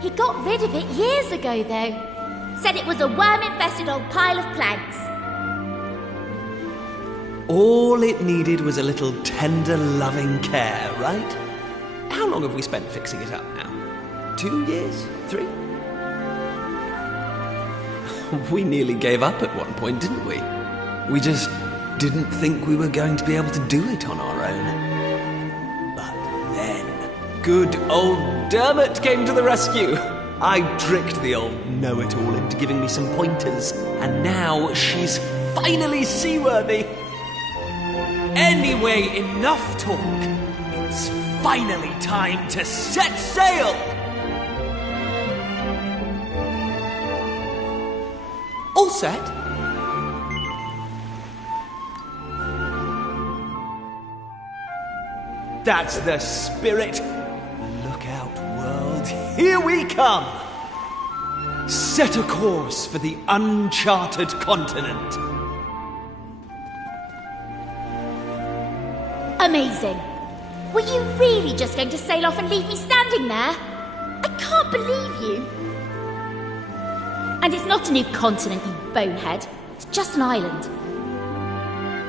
He got rid of it years ago, though. Said it was a worm-infested old pile of planks. All it needed was a little tender, loving care, right? How long have we spent fixing it up now? 2 years? 3? We nearly gave up at one point, didn't we? We just didn't think we were going to be able to do it on our own. But then, good old Dermot came to the rescue. I tricked the old know-it-all into giving me some pointers, and now she's finally seaworthy. Anyway, enough talk. It's finally time to set sail! All set? That's the spirit. Look out, world. Here we come. Set a course for the uncharted continent. Amazing. Were you really just going to sail off and leave me standing there? I can't believe you. And it's not a new continent, you bonehead. It's just an island.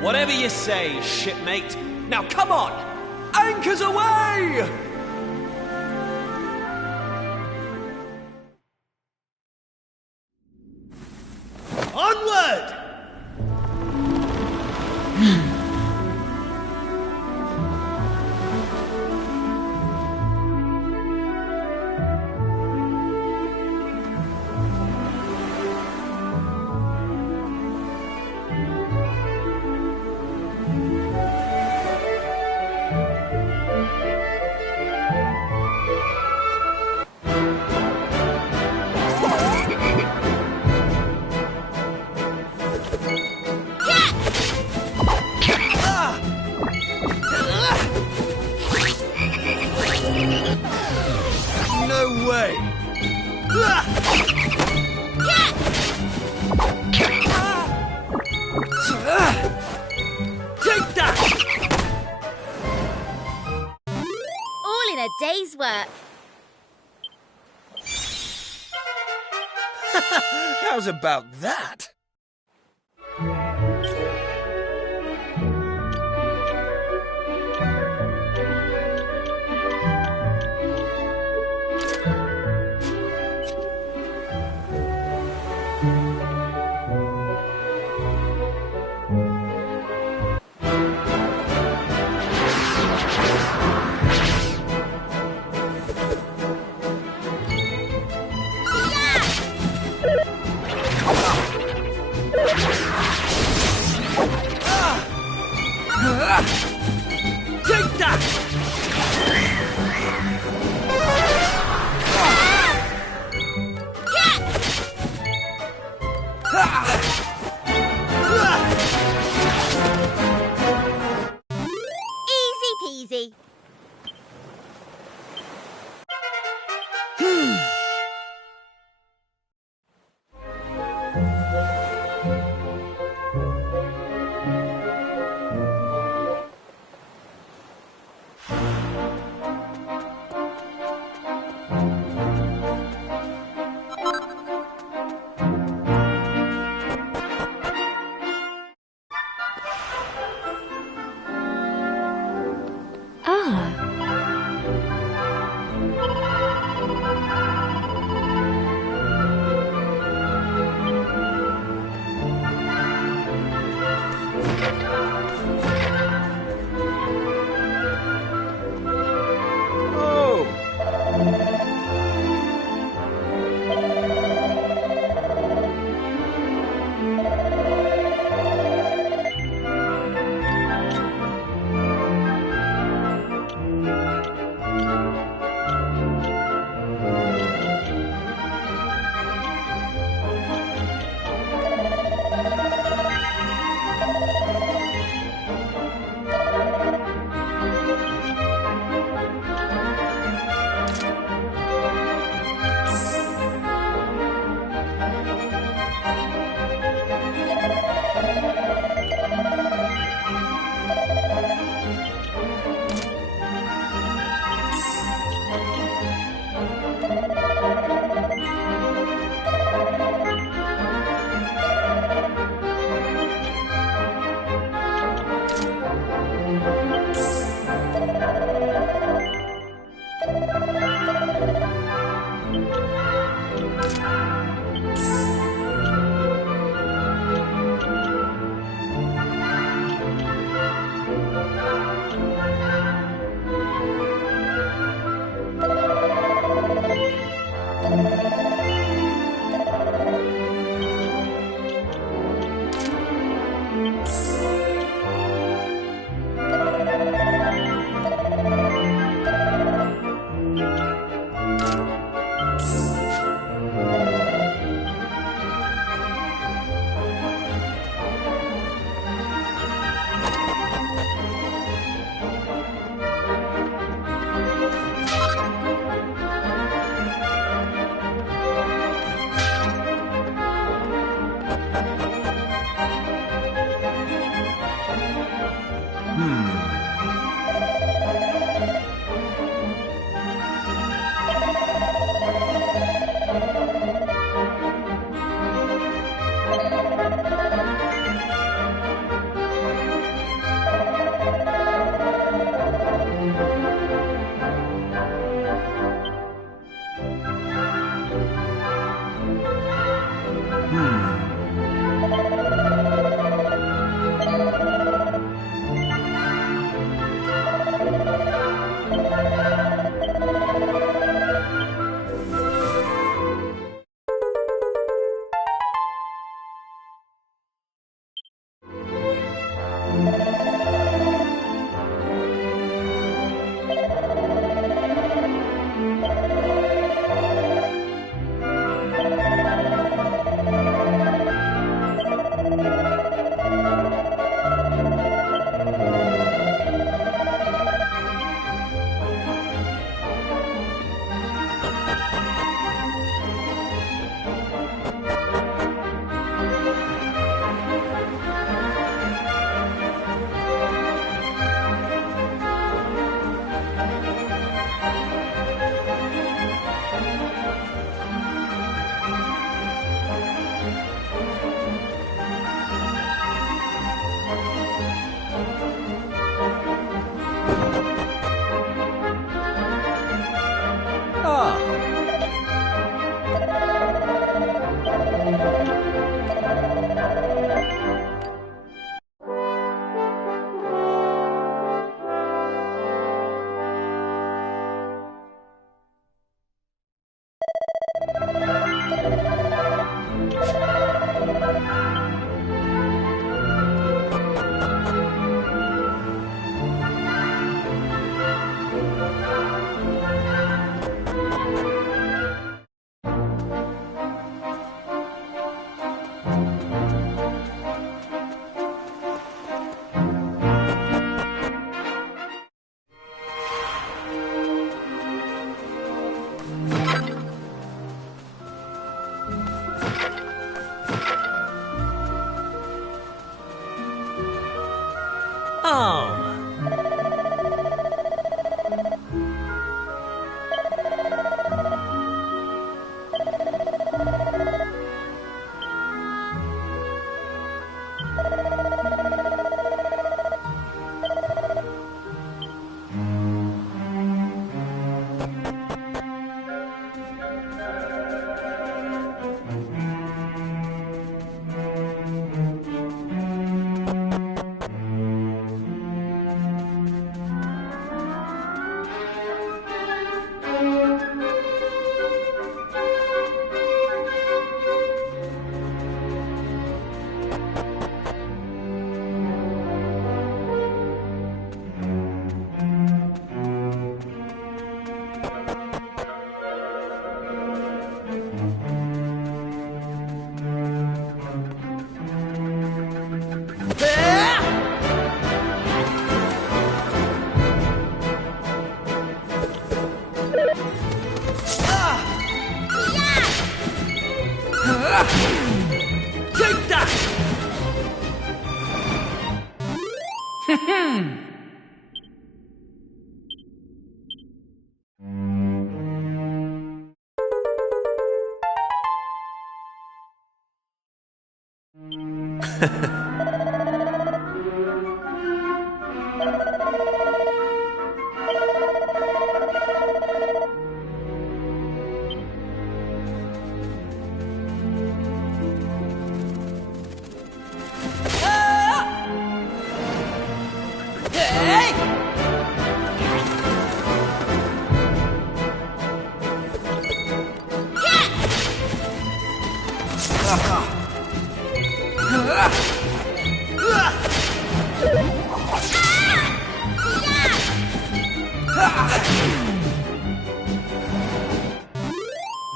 Whatever you say, shipmate. Now come on! Anchors away! Onward! No way! Take that! All in a day's work. How's about that? Take that! Easy peasy.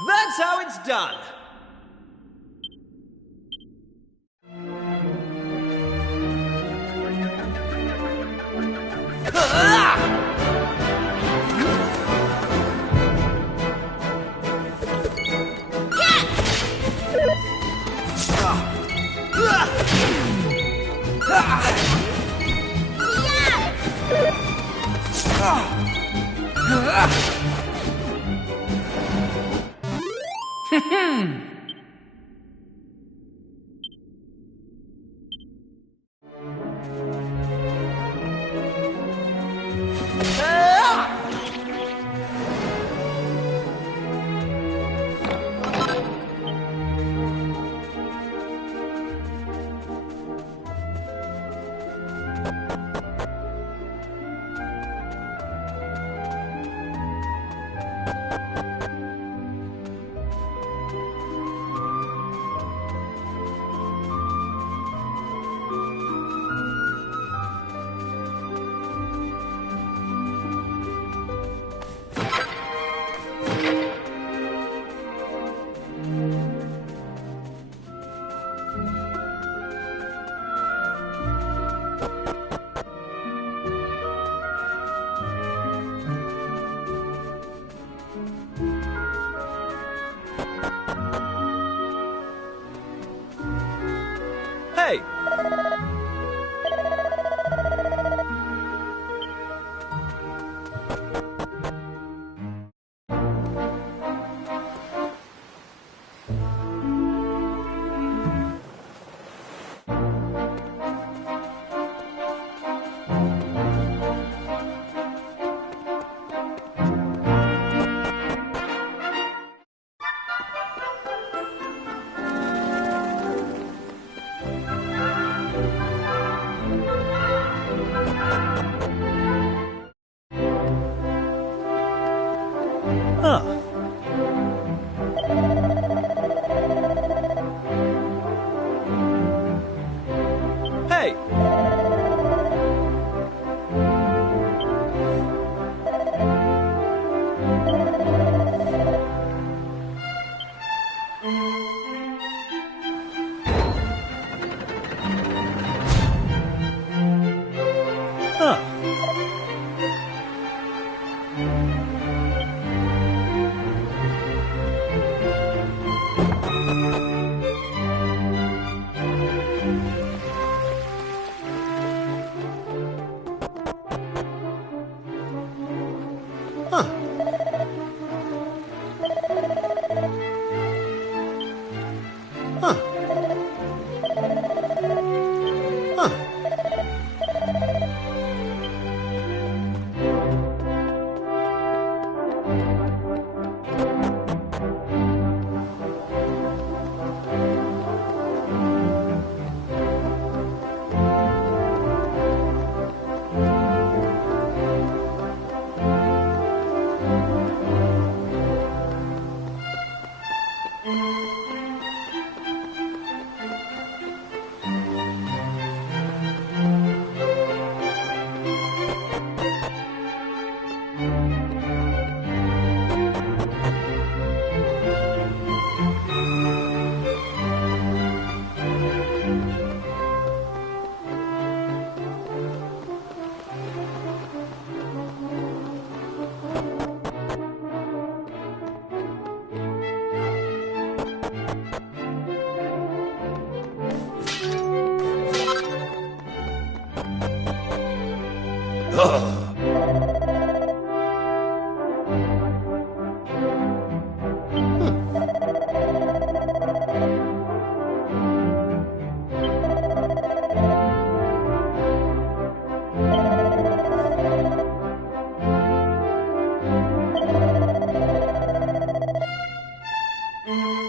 That's how it's done. Hey! Hey! Thanks.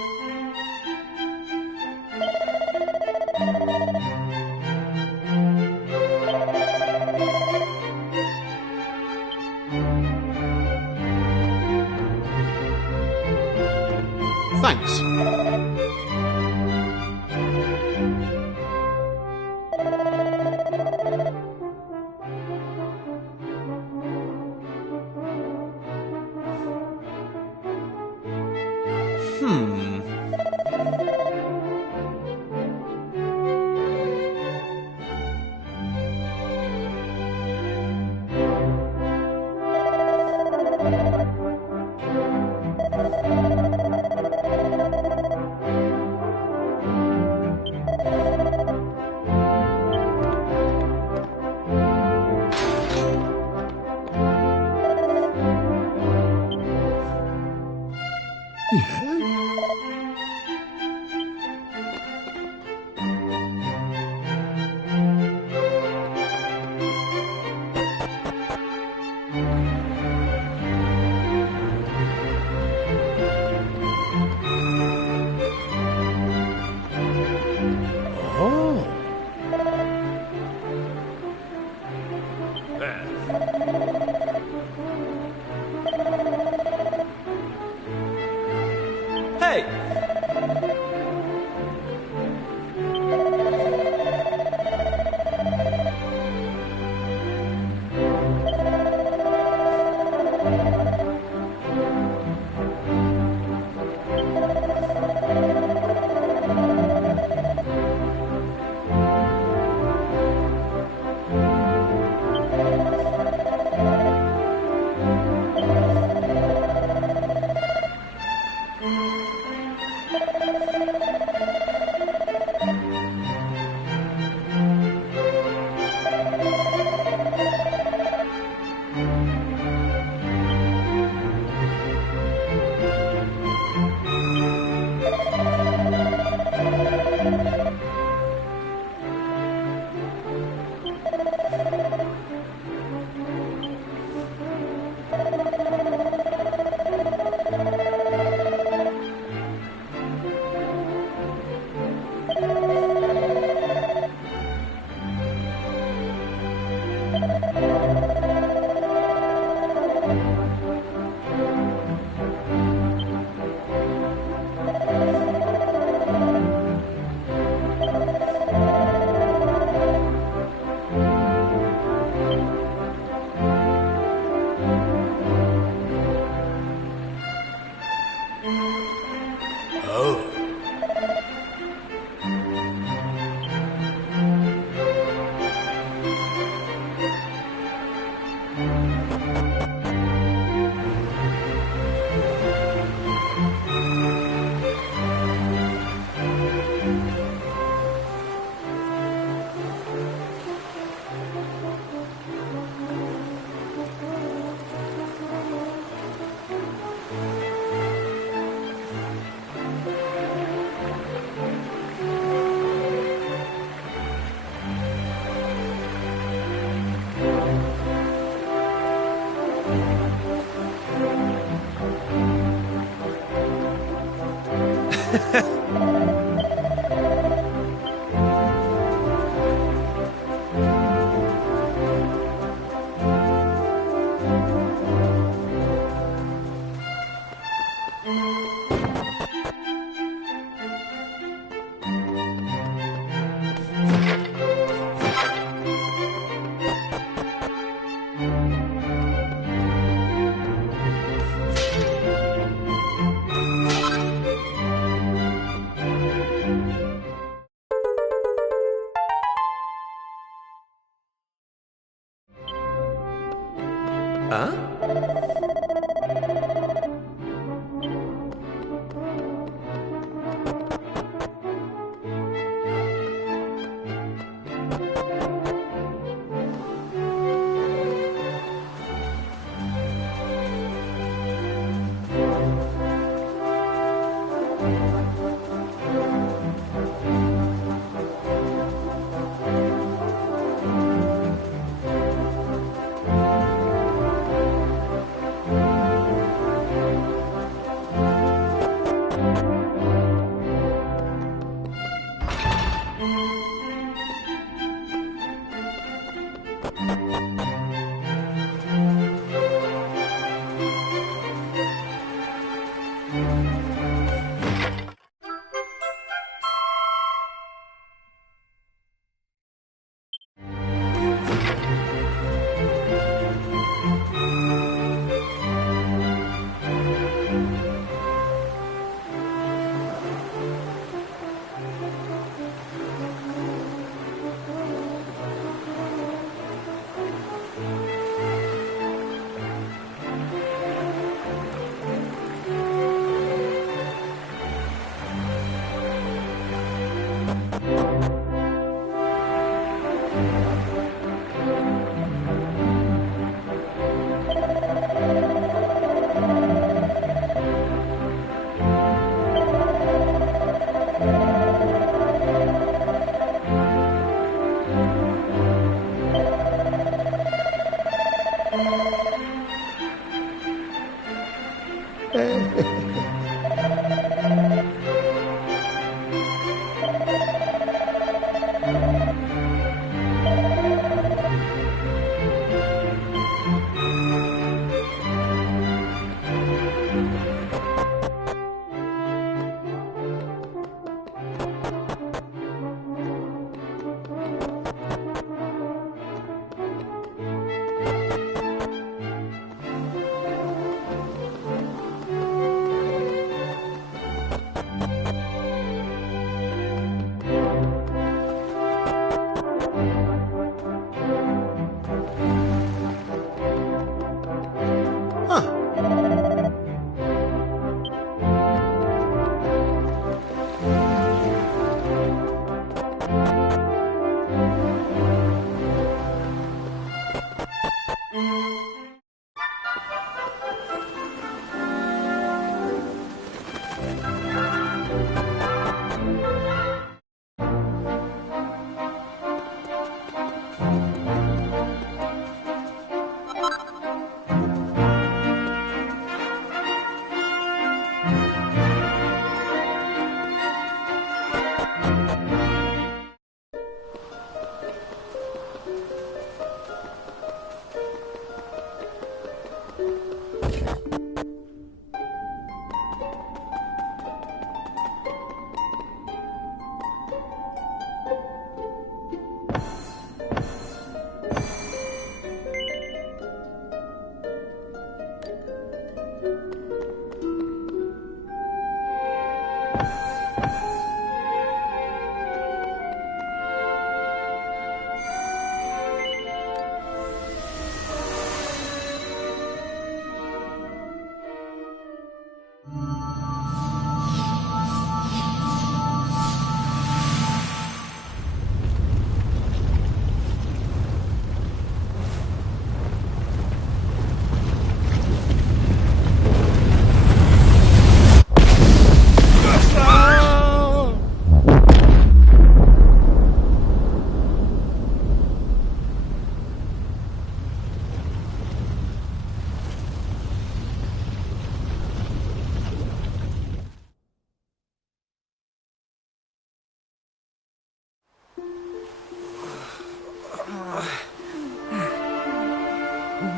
Hey! Huh?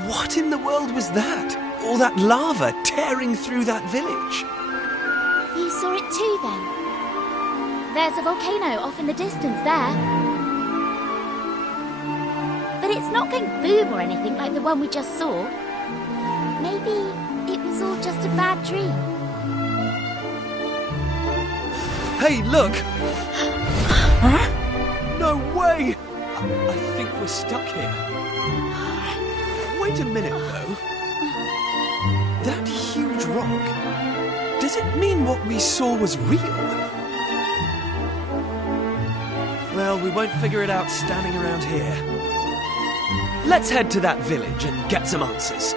What in the world was that? All that lava tearing through that village? You saw it too, then? There's a volcano off in the distance there. But it's not going boom or anything like the one we just saw. Maybe it was all just a bad dream. Hey, look! Huh? No way! I think we're stuck here. Wait a minute, though. That huge rock, does it mean what we saw was real? Well, we won't figure it out standing around here. Let's head to that village and get some answers.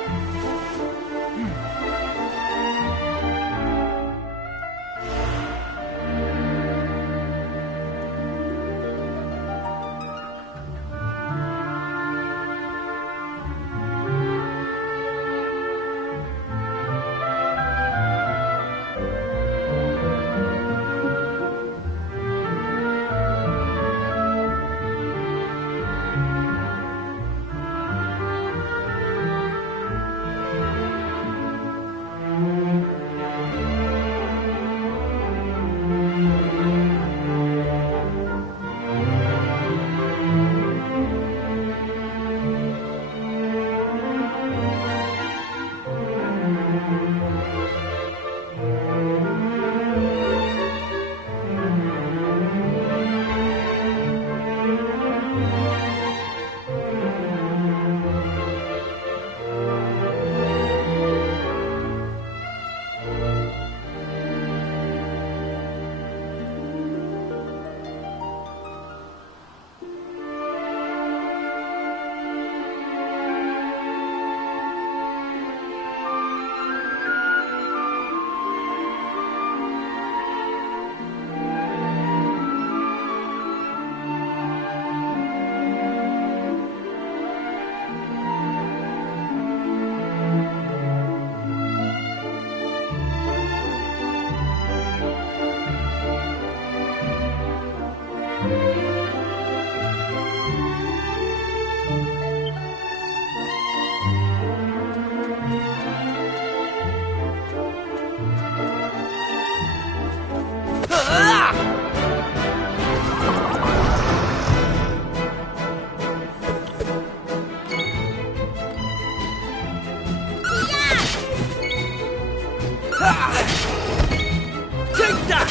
Take that!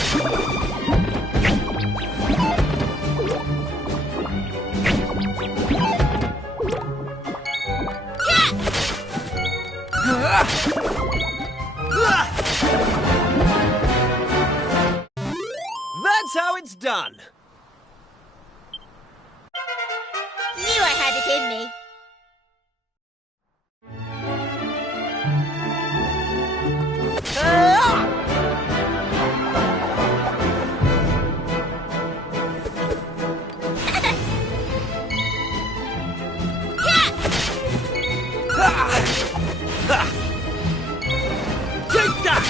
That's how it's done. Knew I had it in me. Take that!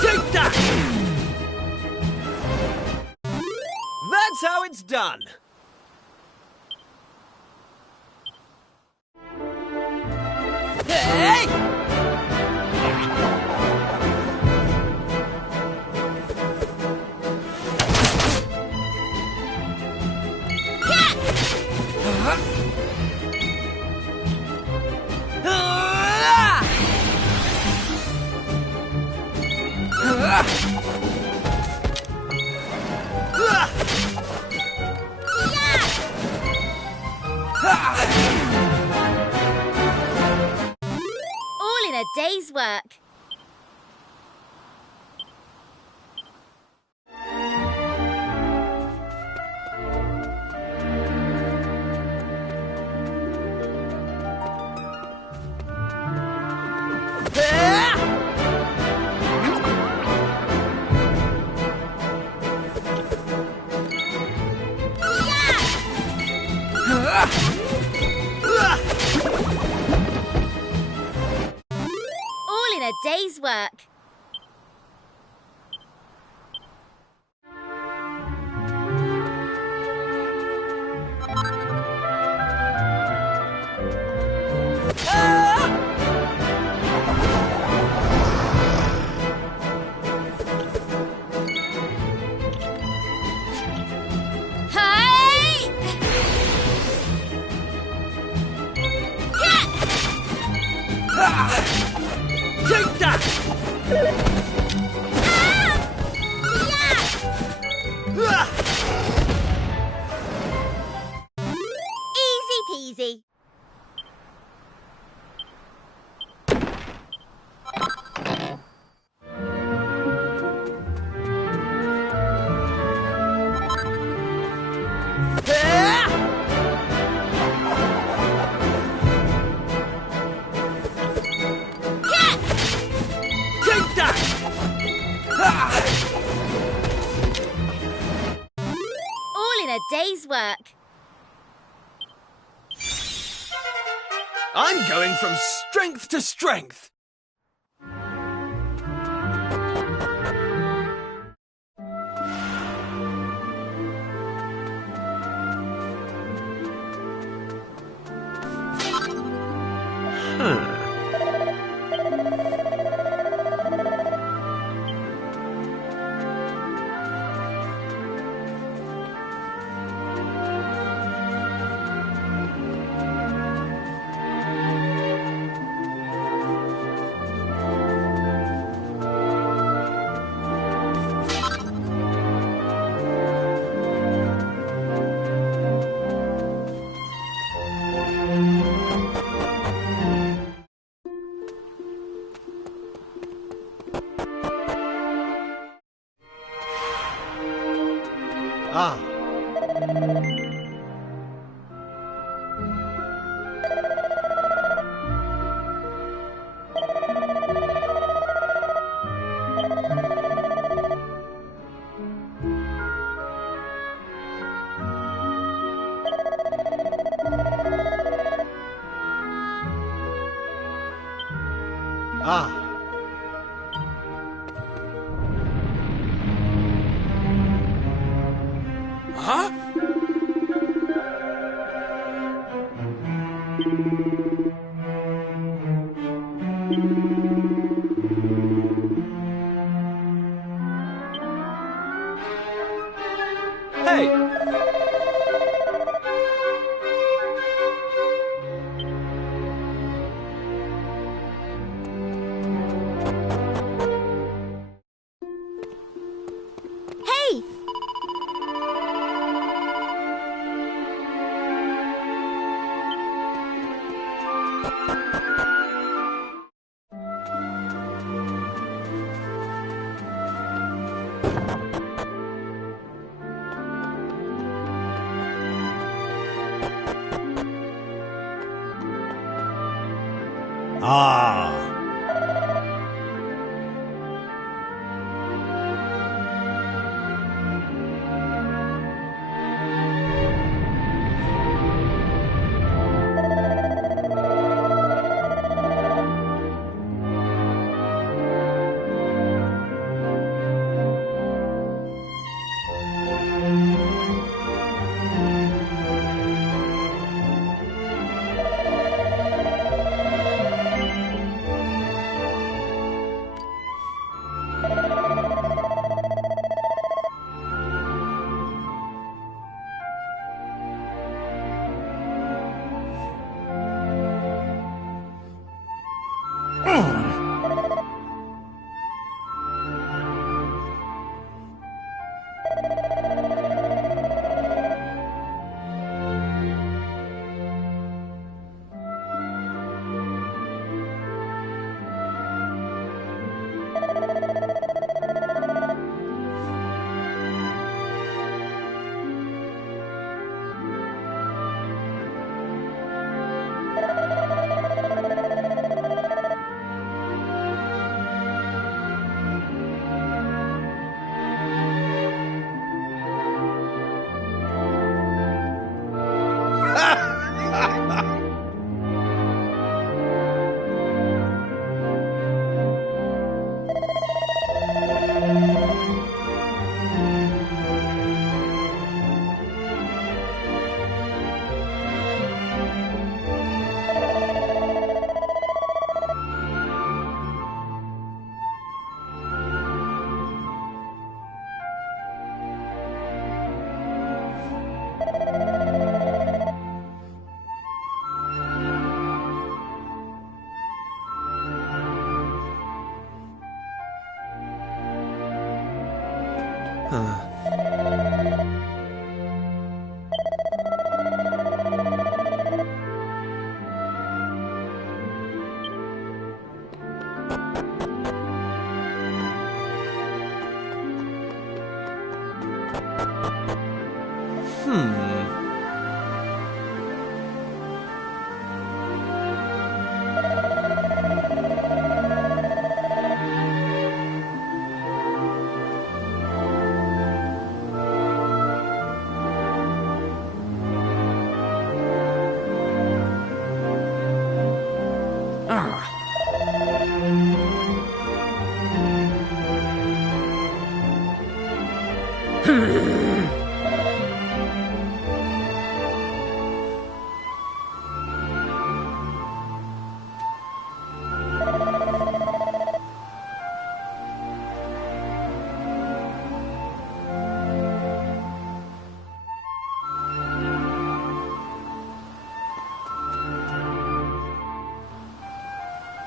Take that! That's how it's done. day's work. All in a day's work. Take that! Easy peasy. Take that! All in a day's work. I'm going from strength to strength. Huh. Ah. Ah. Huh? Hey! Hey! Ah.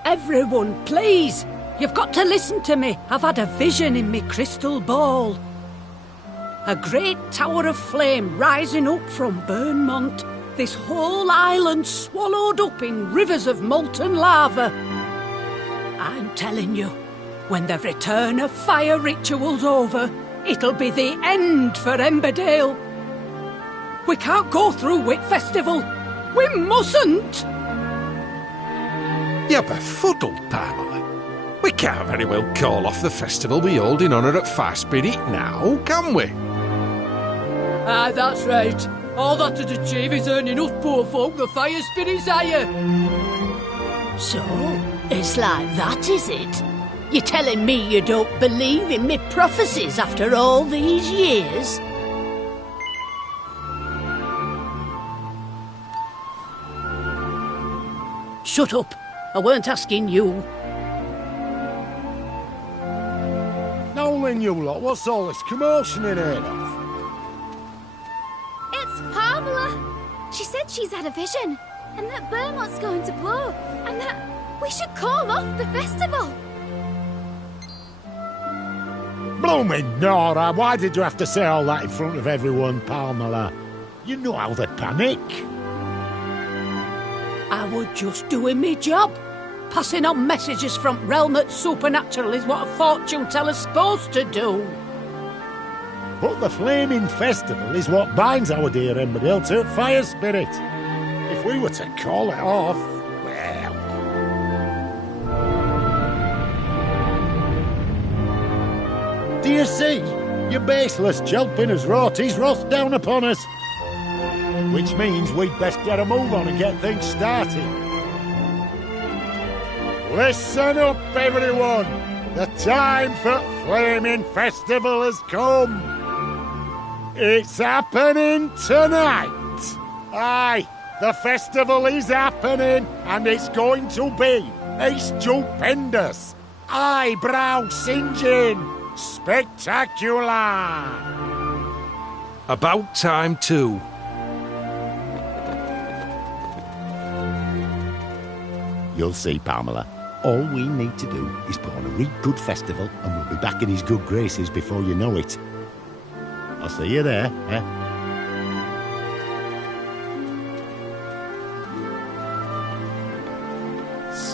Everyone, please! You've got to listen to me. I've had a vision in me crystal ball. A great tower of flame rising up from Burnmont. This whole island swallowed up in rivers of molten lava. I'm telling you, when the return of fire ritual's over, it'll be the end for Emberdale. We can't go through Whit Festival. We mustn't! You're befuddled, Pamela. We can't very well call off the festival we hold in honour at Fast Spirit now, can we? Ah, that's right. All that to achieve is earning us poor folk the fire spirit's hire. So, it's like that, is it? You're telling me you don't believe in me prophecies after all these years? Shut up. I weren't asking you. Nolan, you lot, what's all this commotion in here of? It's Pamela! She said she's had a vision, and that Burmont's going to blow, and that we should call off the festival. Blooming Nora, why did you have to say all that in front of everyone, Pamela? You know how they panic. I was just doing me job. Passing on messages from realm at supernatural is what a fortune teller's supposed to do. But the flaming festival is what binds our dear Emmerdale to fire spirit. If we were to call it off, well... Do you see? Your baseless jelping has wrought his wrath down upon us. Which means we'd best get a move on and get things started. Listen up, everyone! The time for Flaming Festival has come! It's happening tonight! Aye, the festival is happening, and it's going to be a stupendous, eyebrow-singeing, spectacular! About time too. You'll see, Pamela. All we need to do is put on a real good festival and we'll be back in his good graces before you know it. I'll see you there, eh?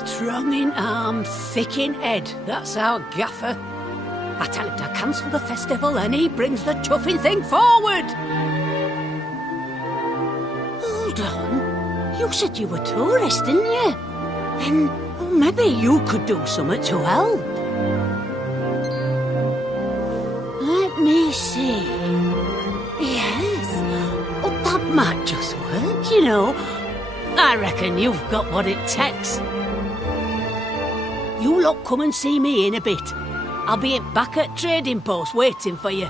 Strong in arm, thick in head. That's our gaffer. I tell him to cancel the festival and he brings the chuffing thing forward. Hold on. You said you were tourists, didn't you? Then maybe you could do something to help. Let me see. Yes. Oh, that might just work, you know. I reckon you've got what it takes. You lot come and see me in a bit. I'll be back at Trading Post waiting for you.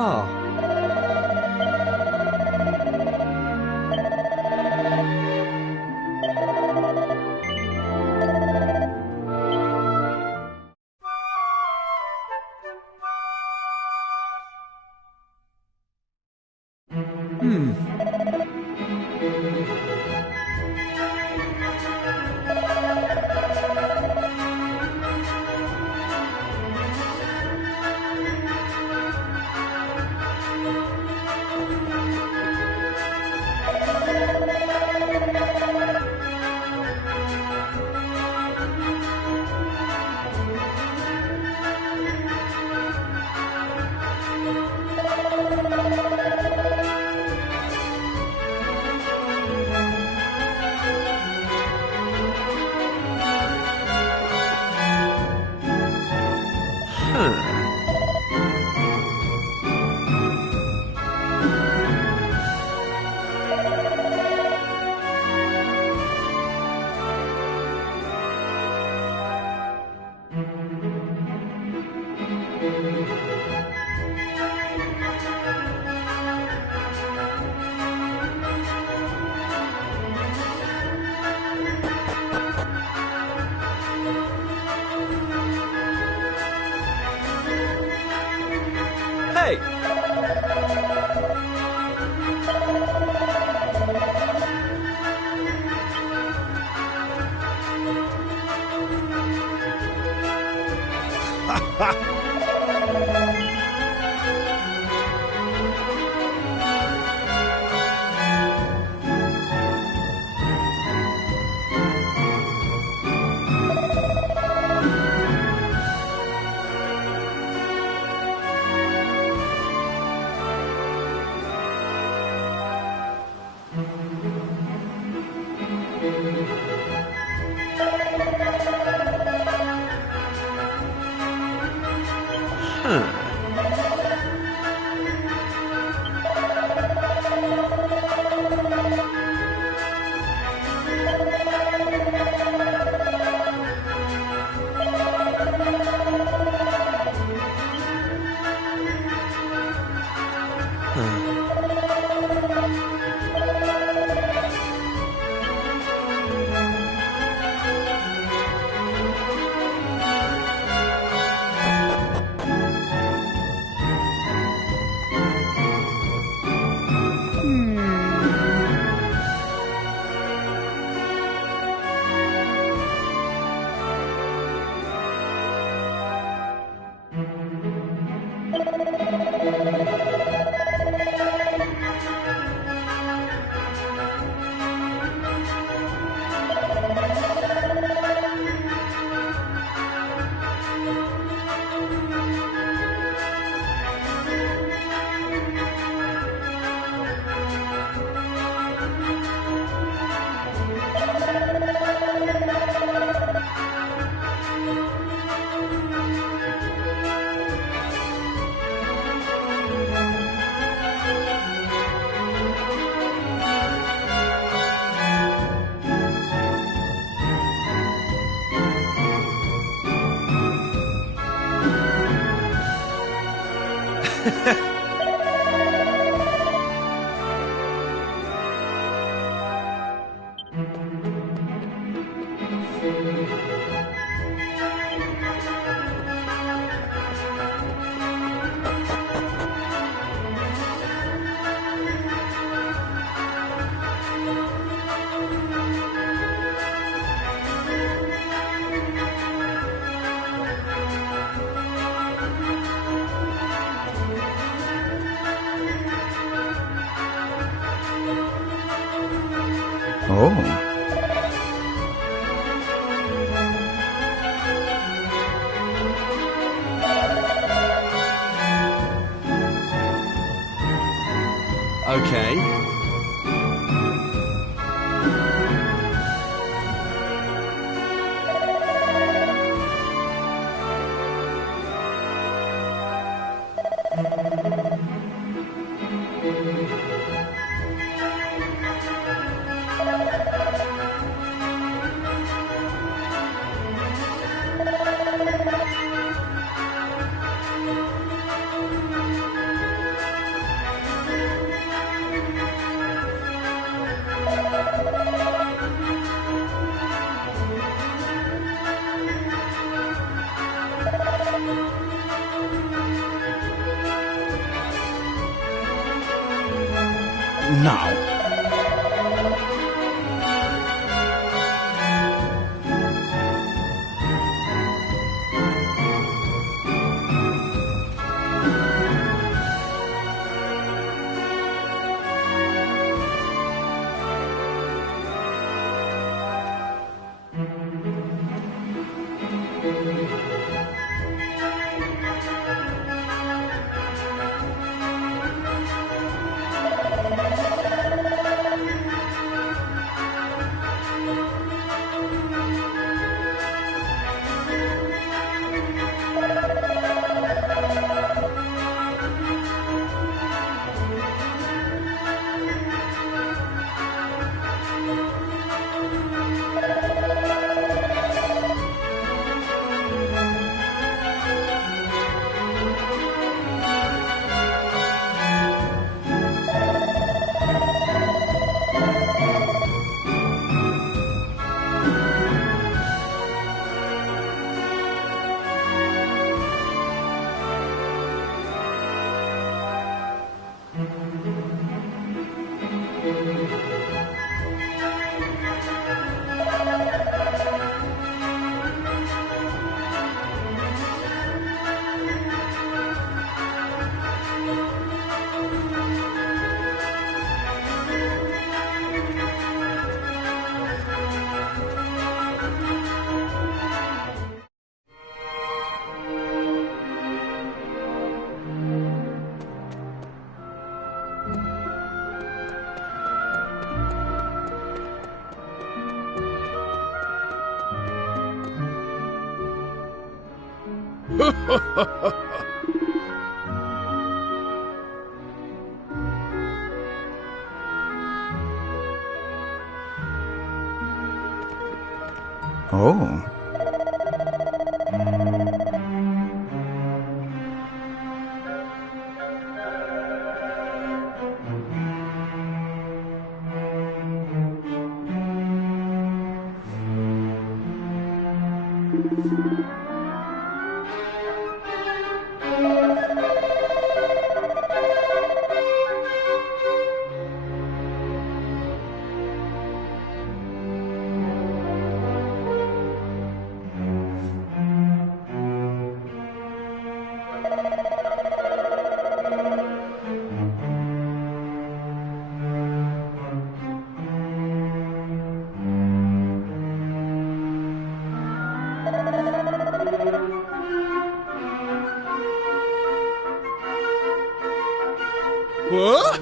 Ah. Hey! Oh. Okay. Now. Oh. What?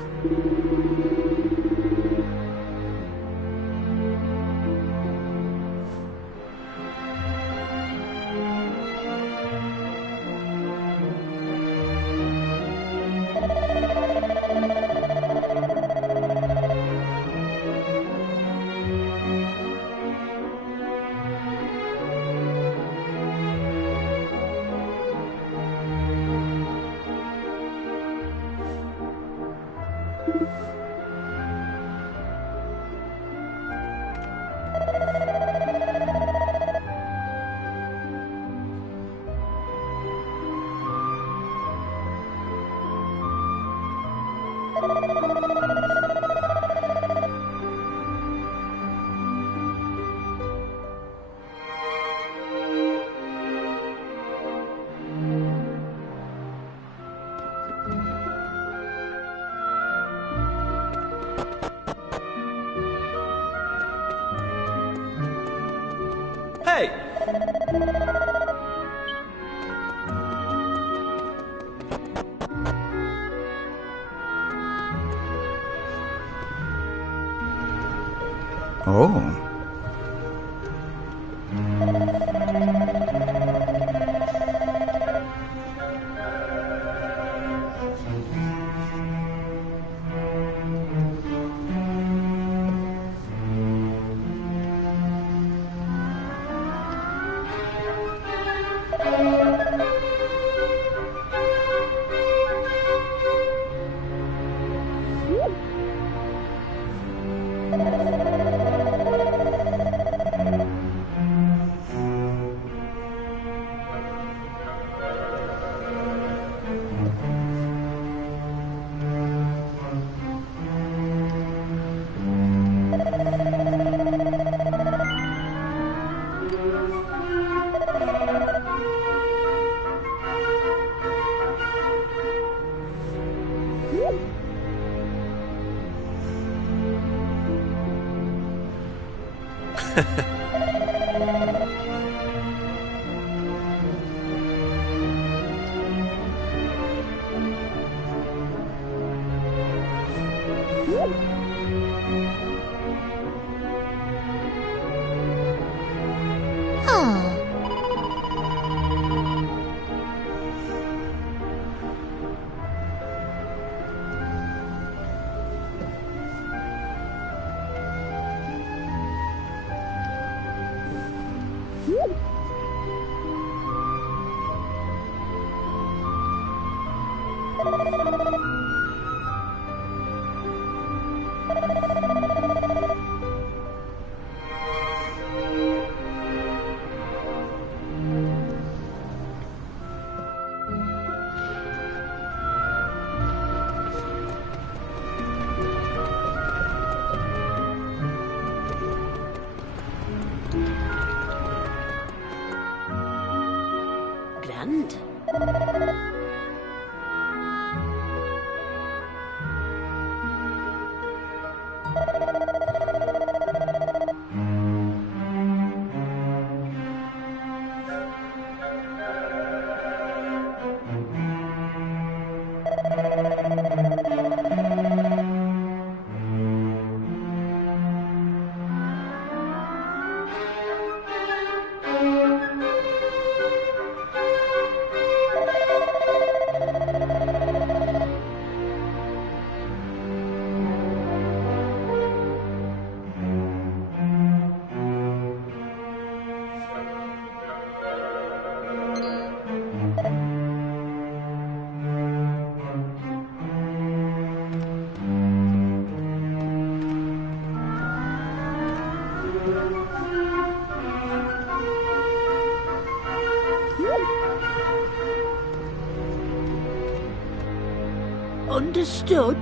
Oh. Grand. Understood.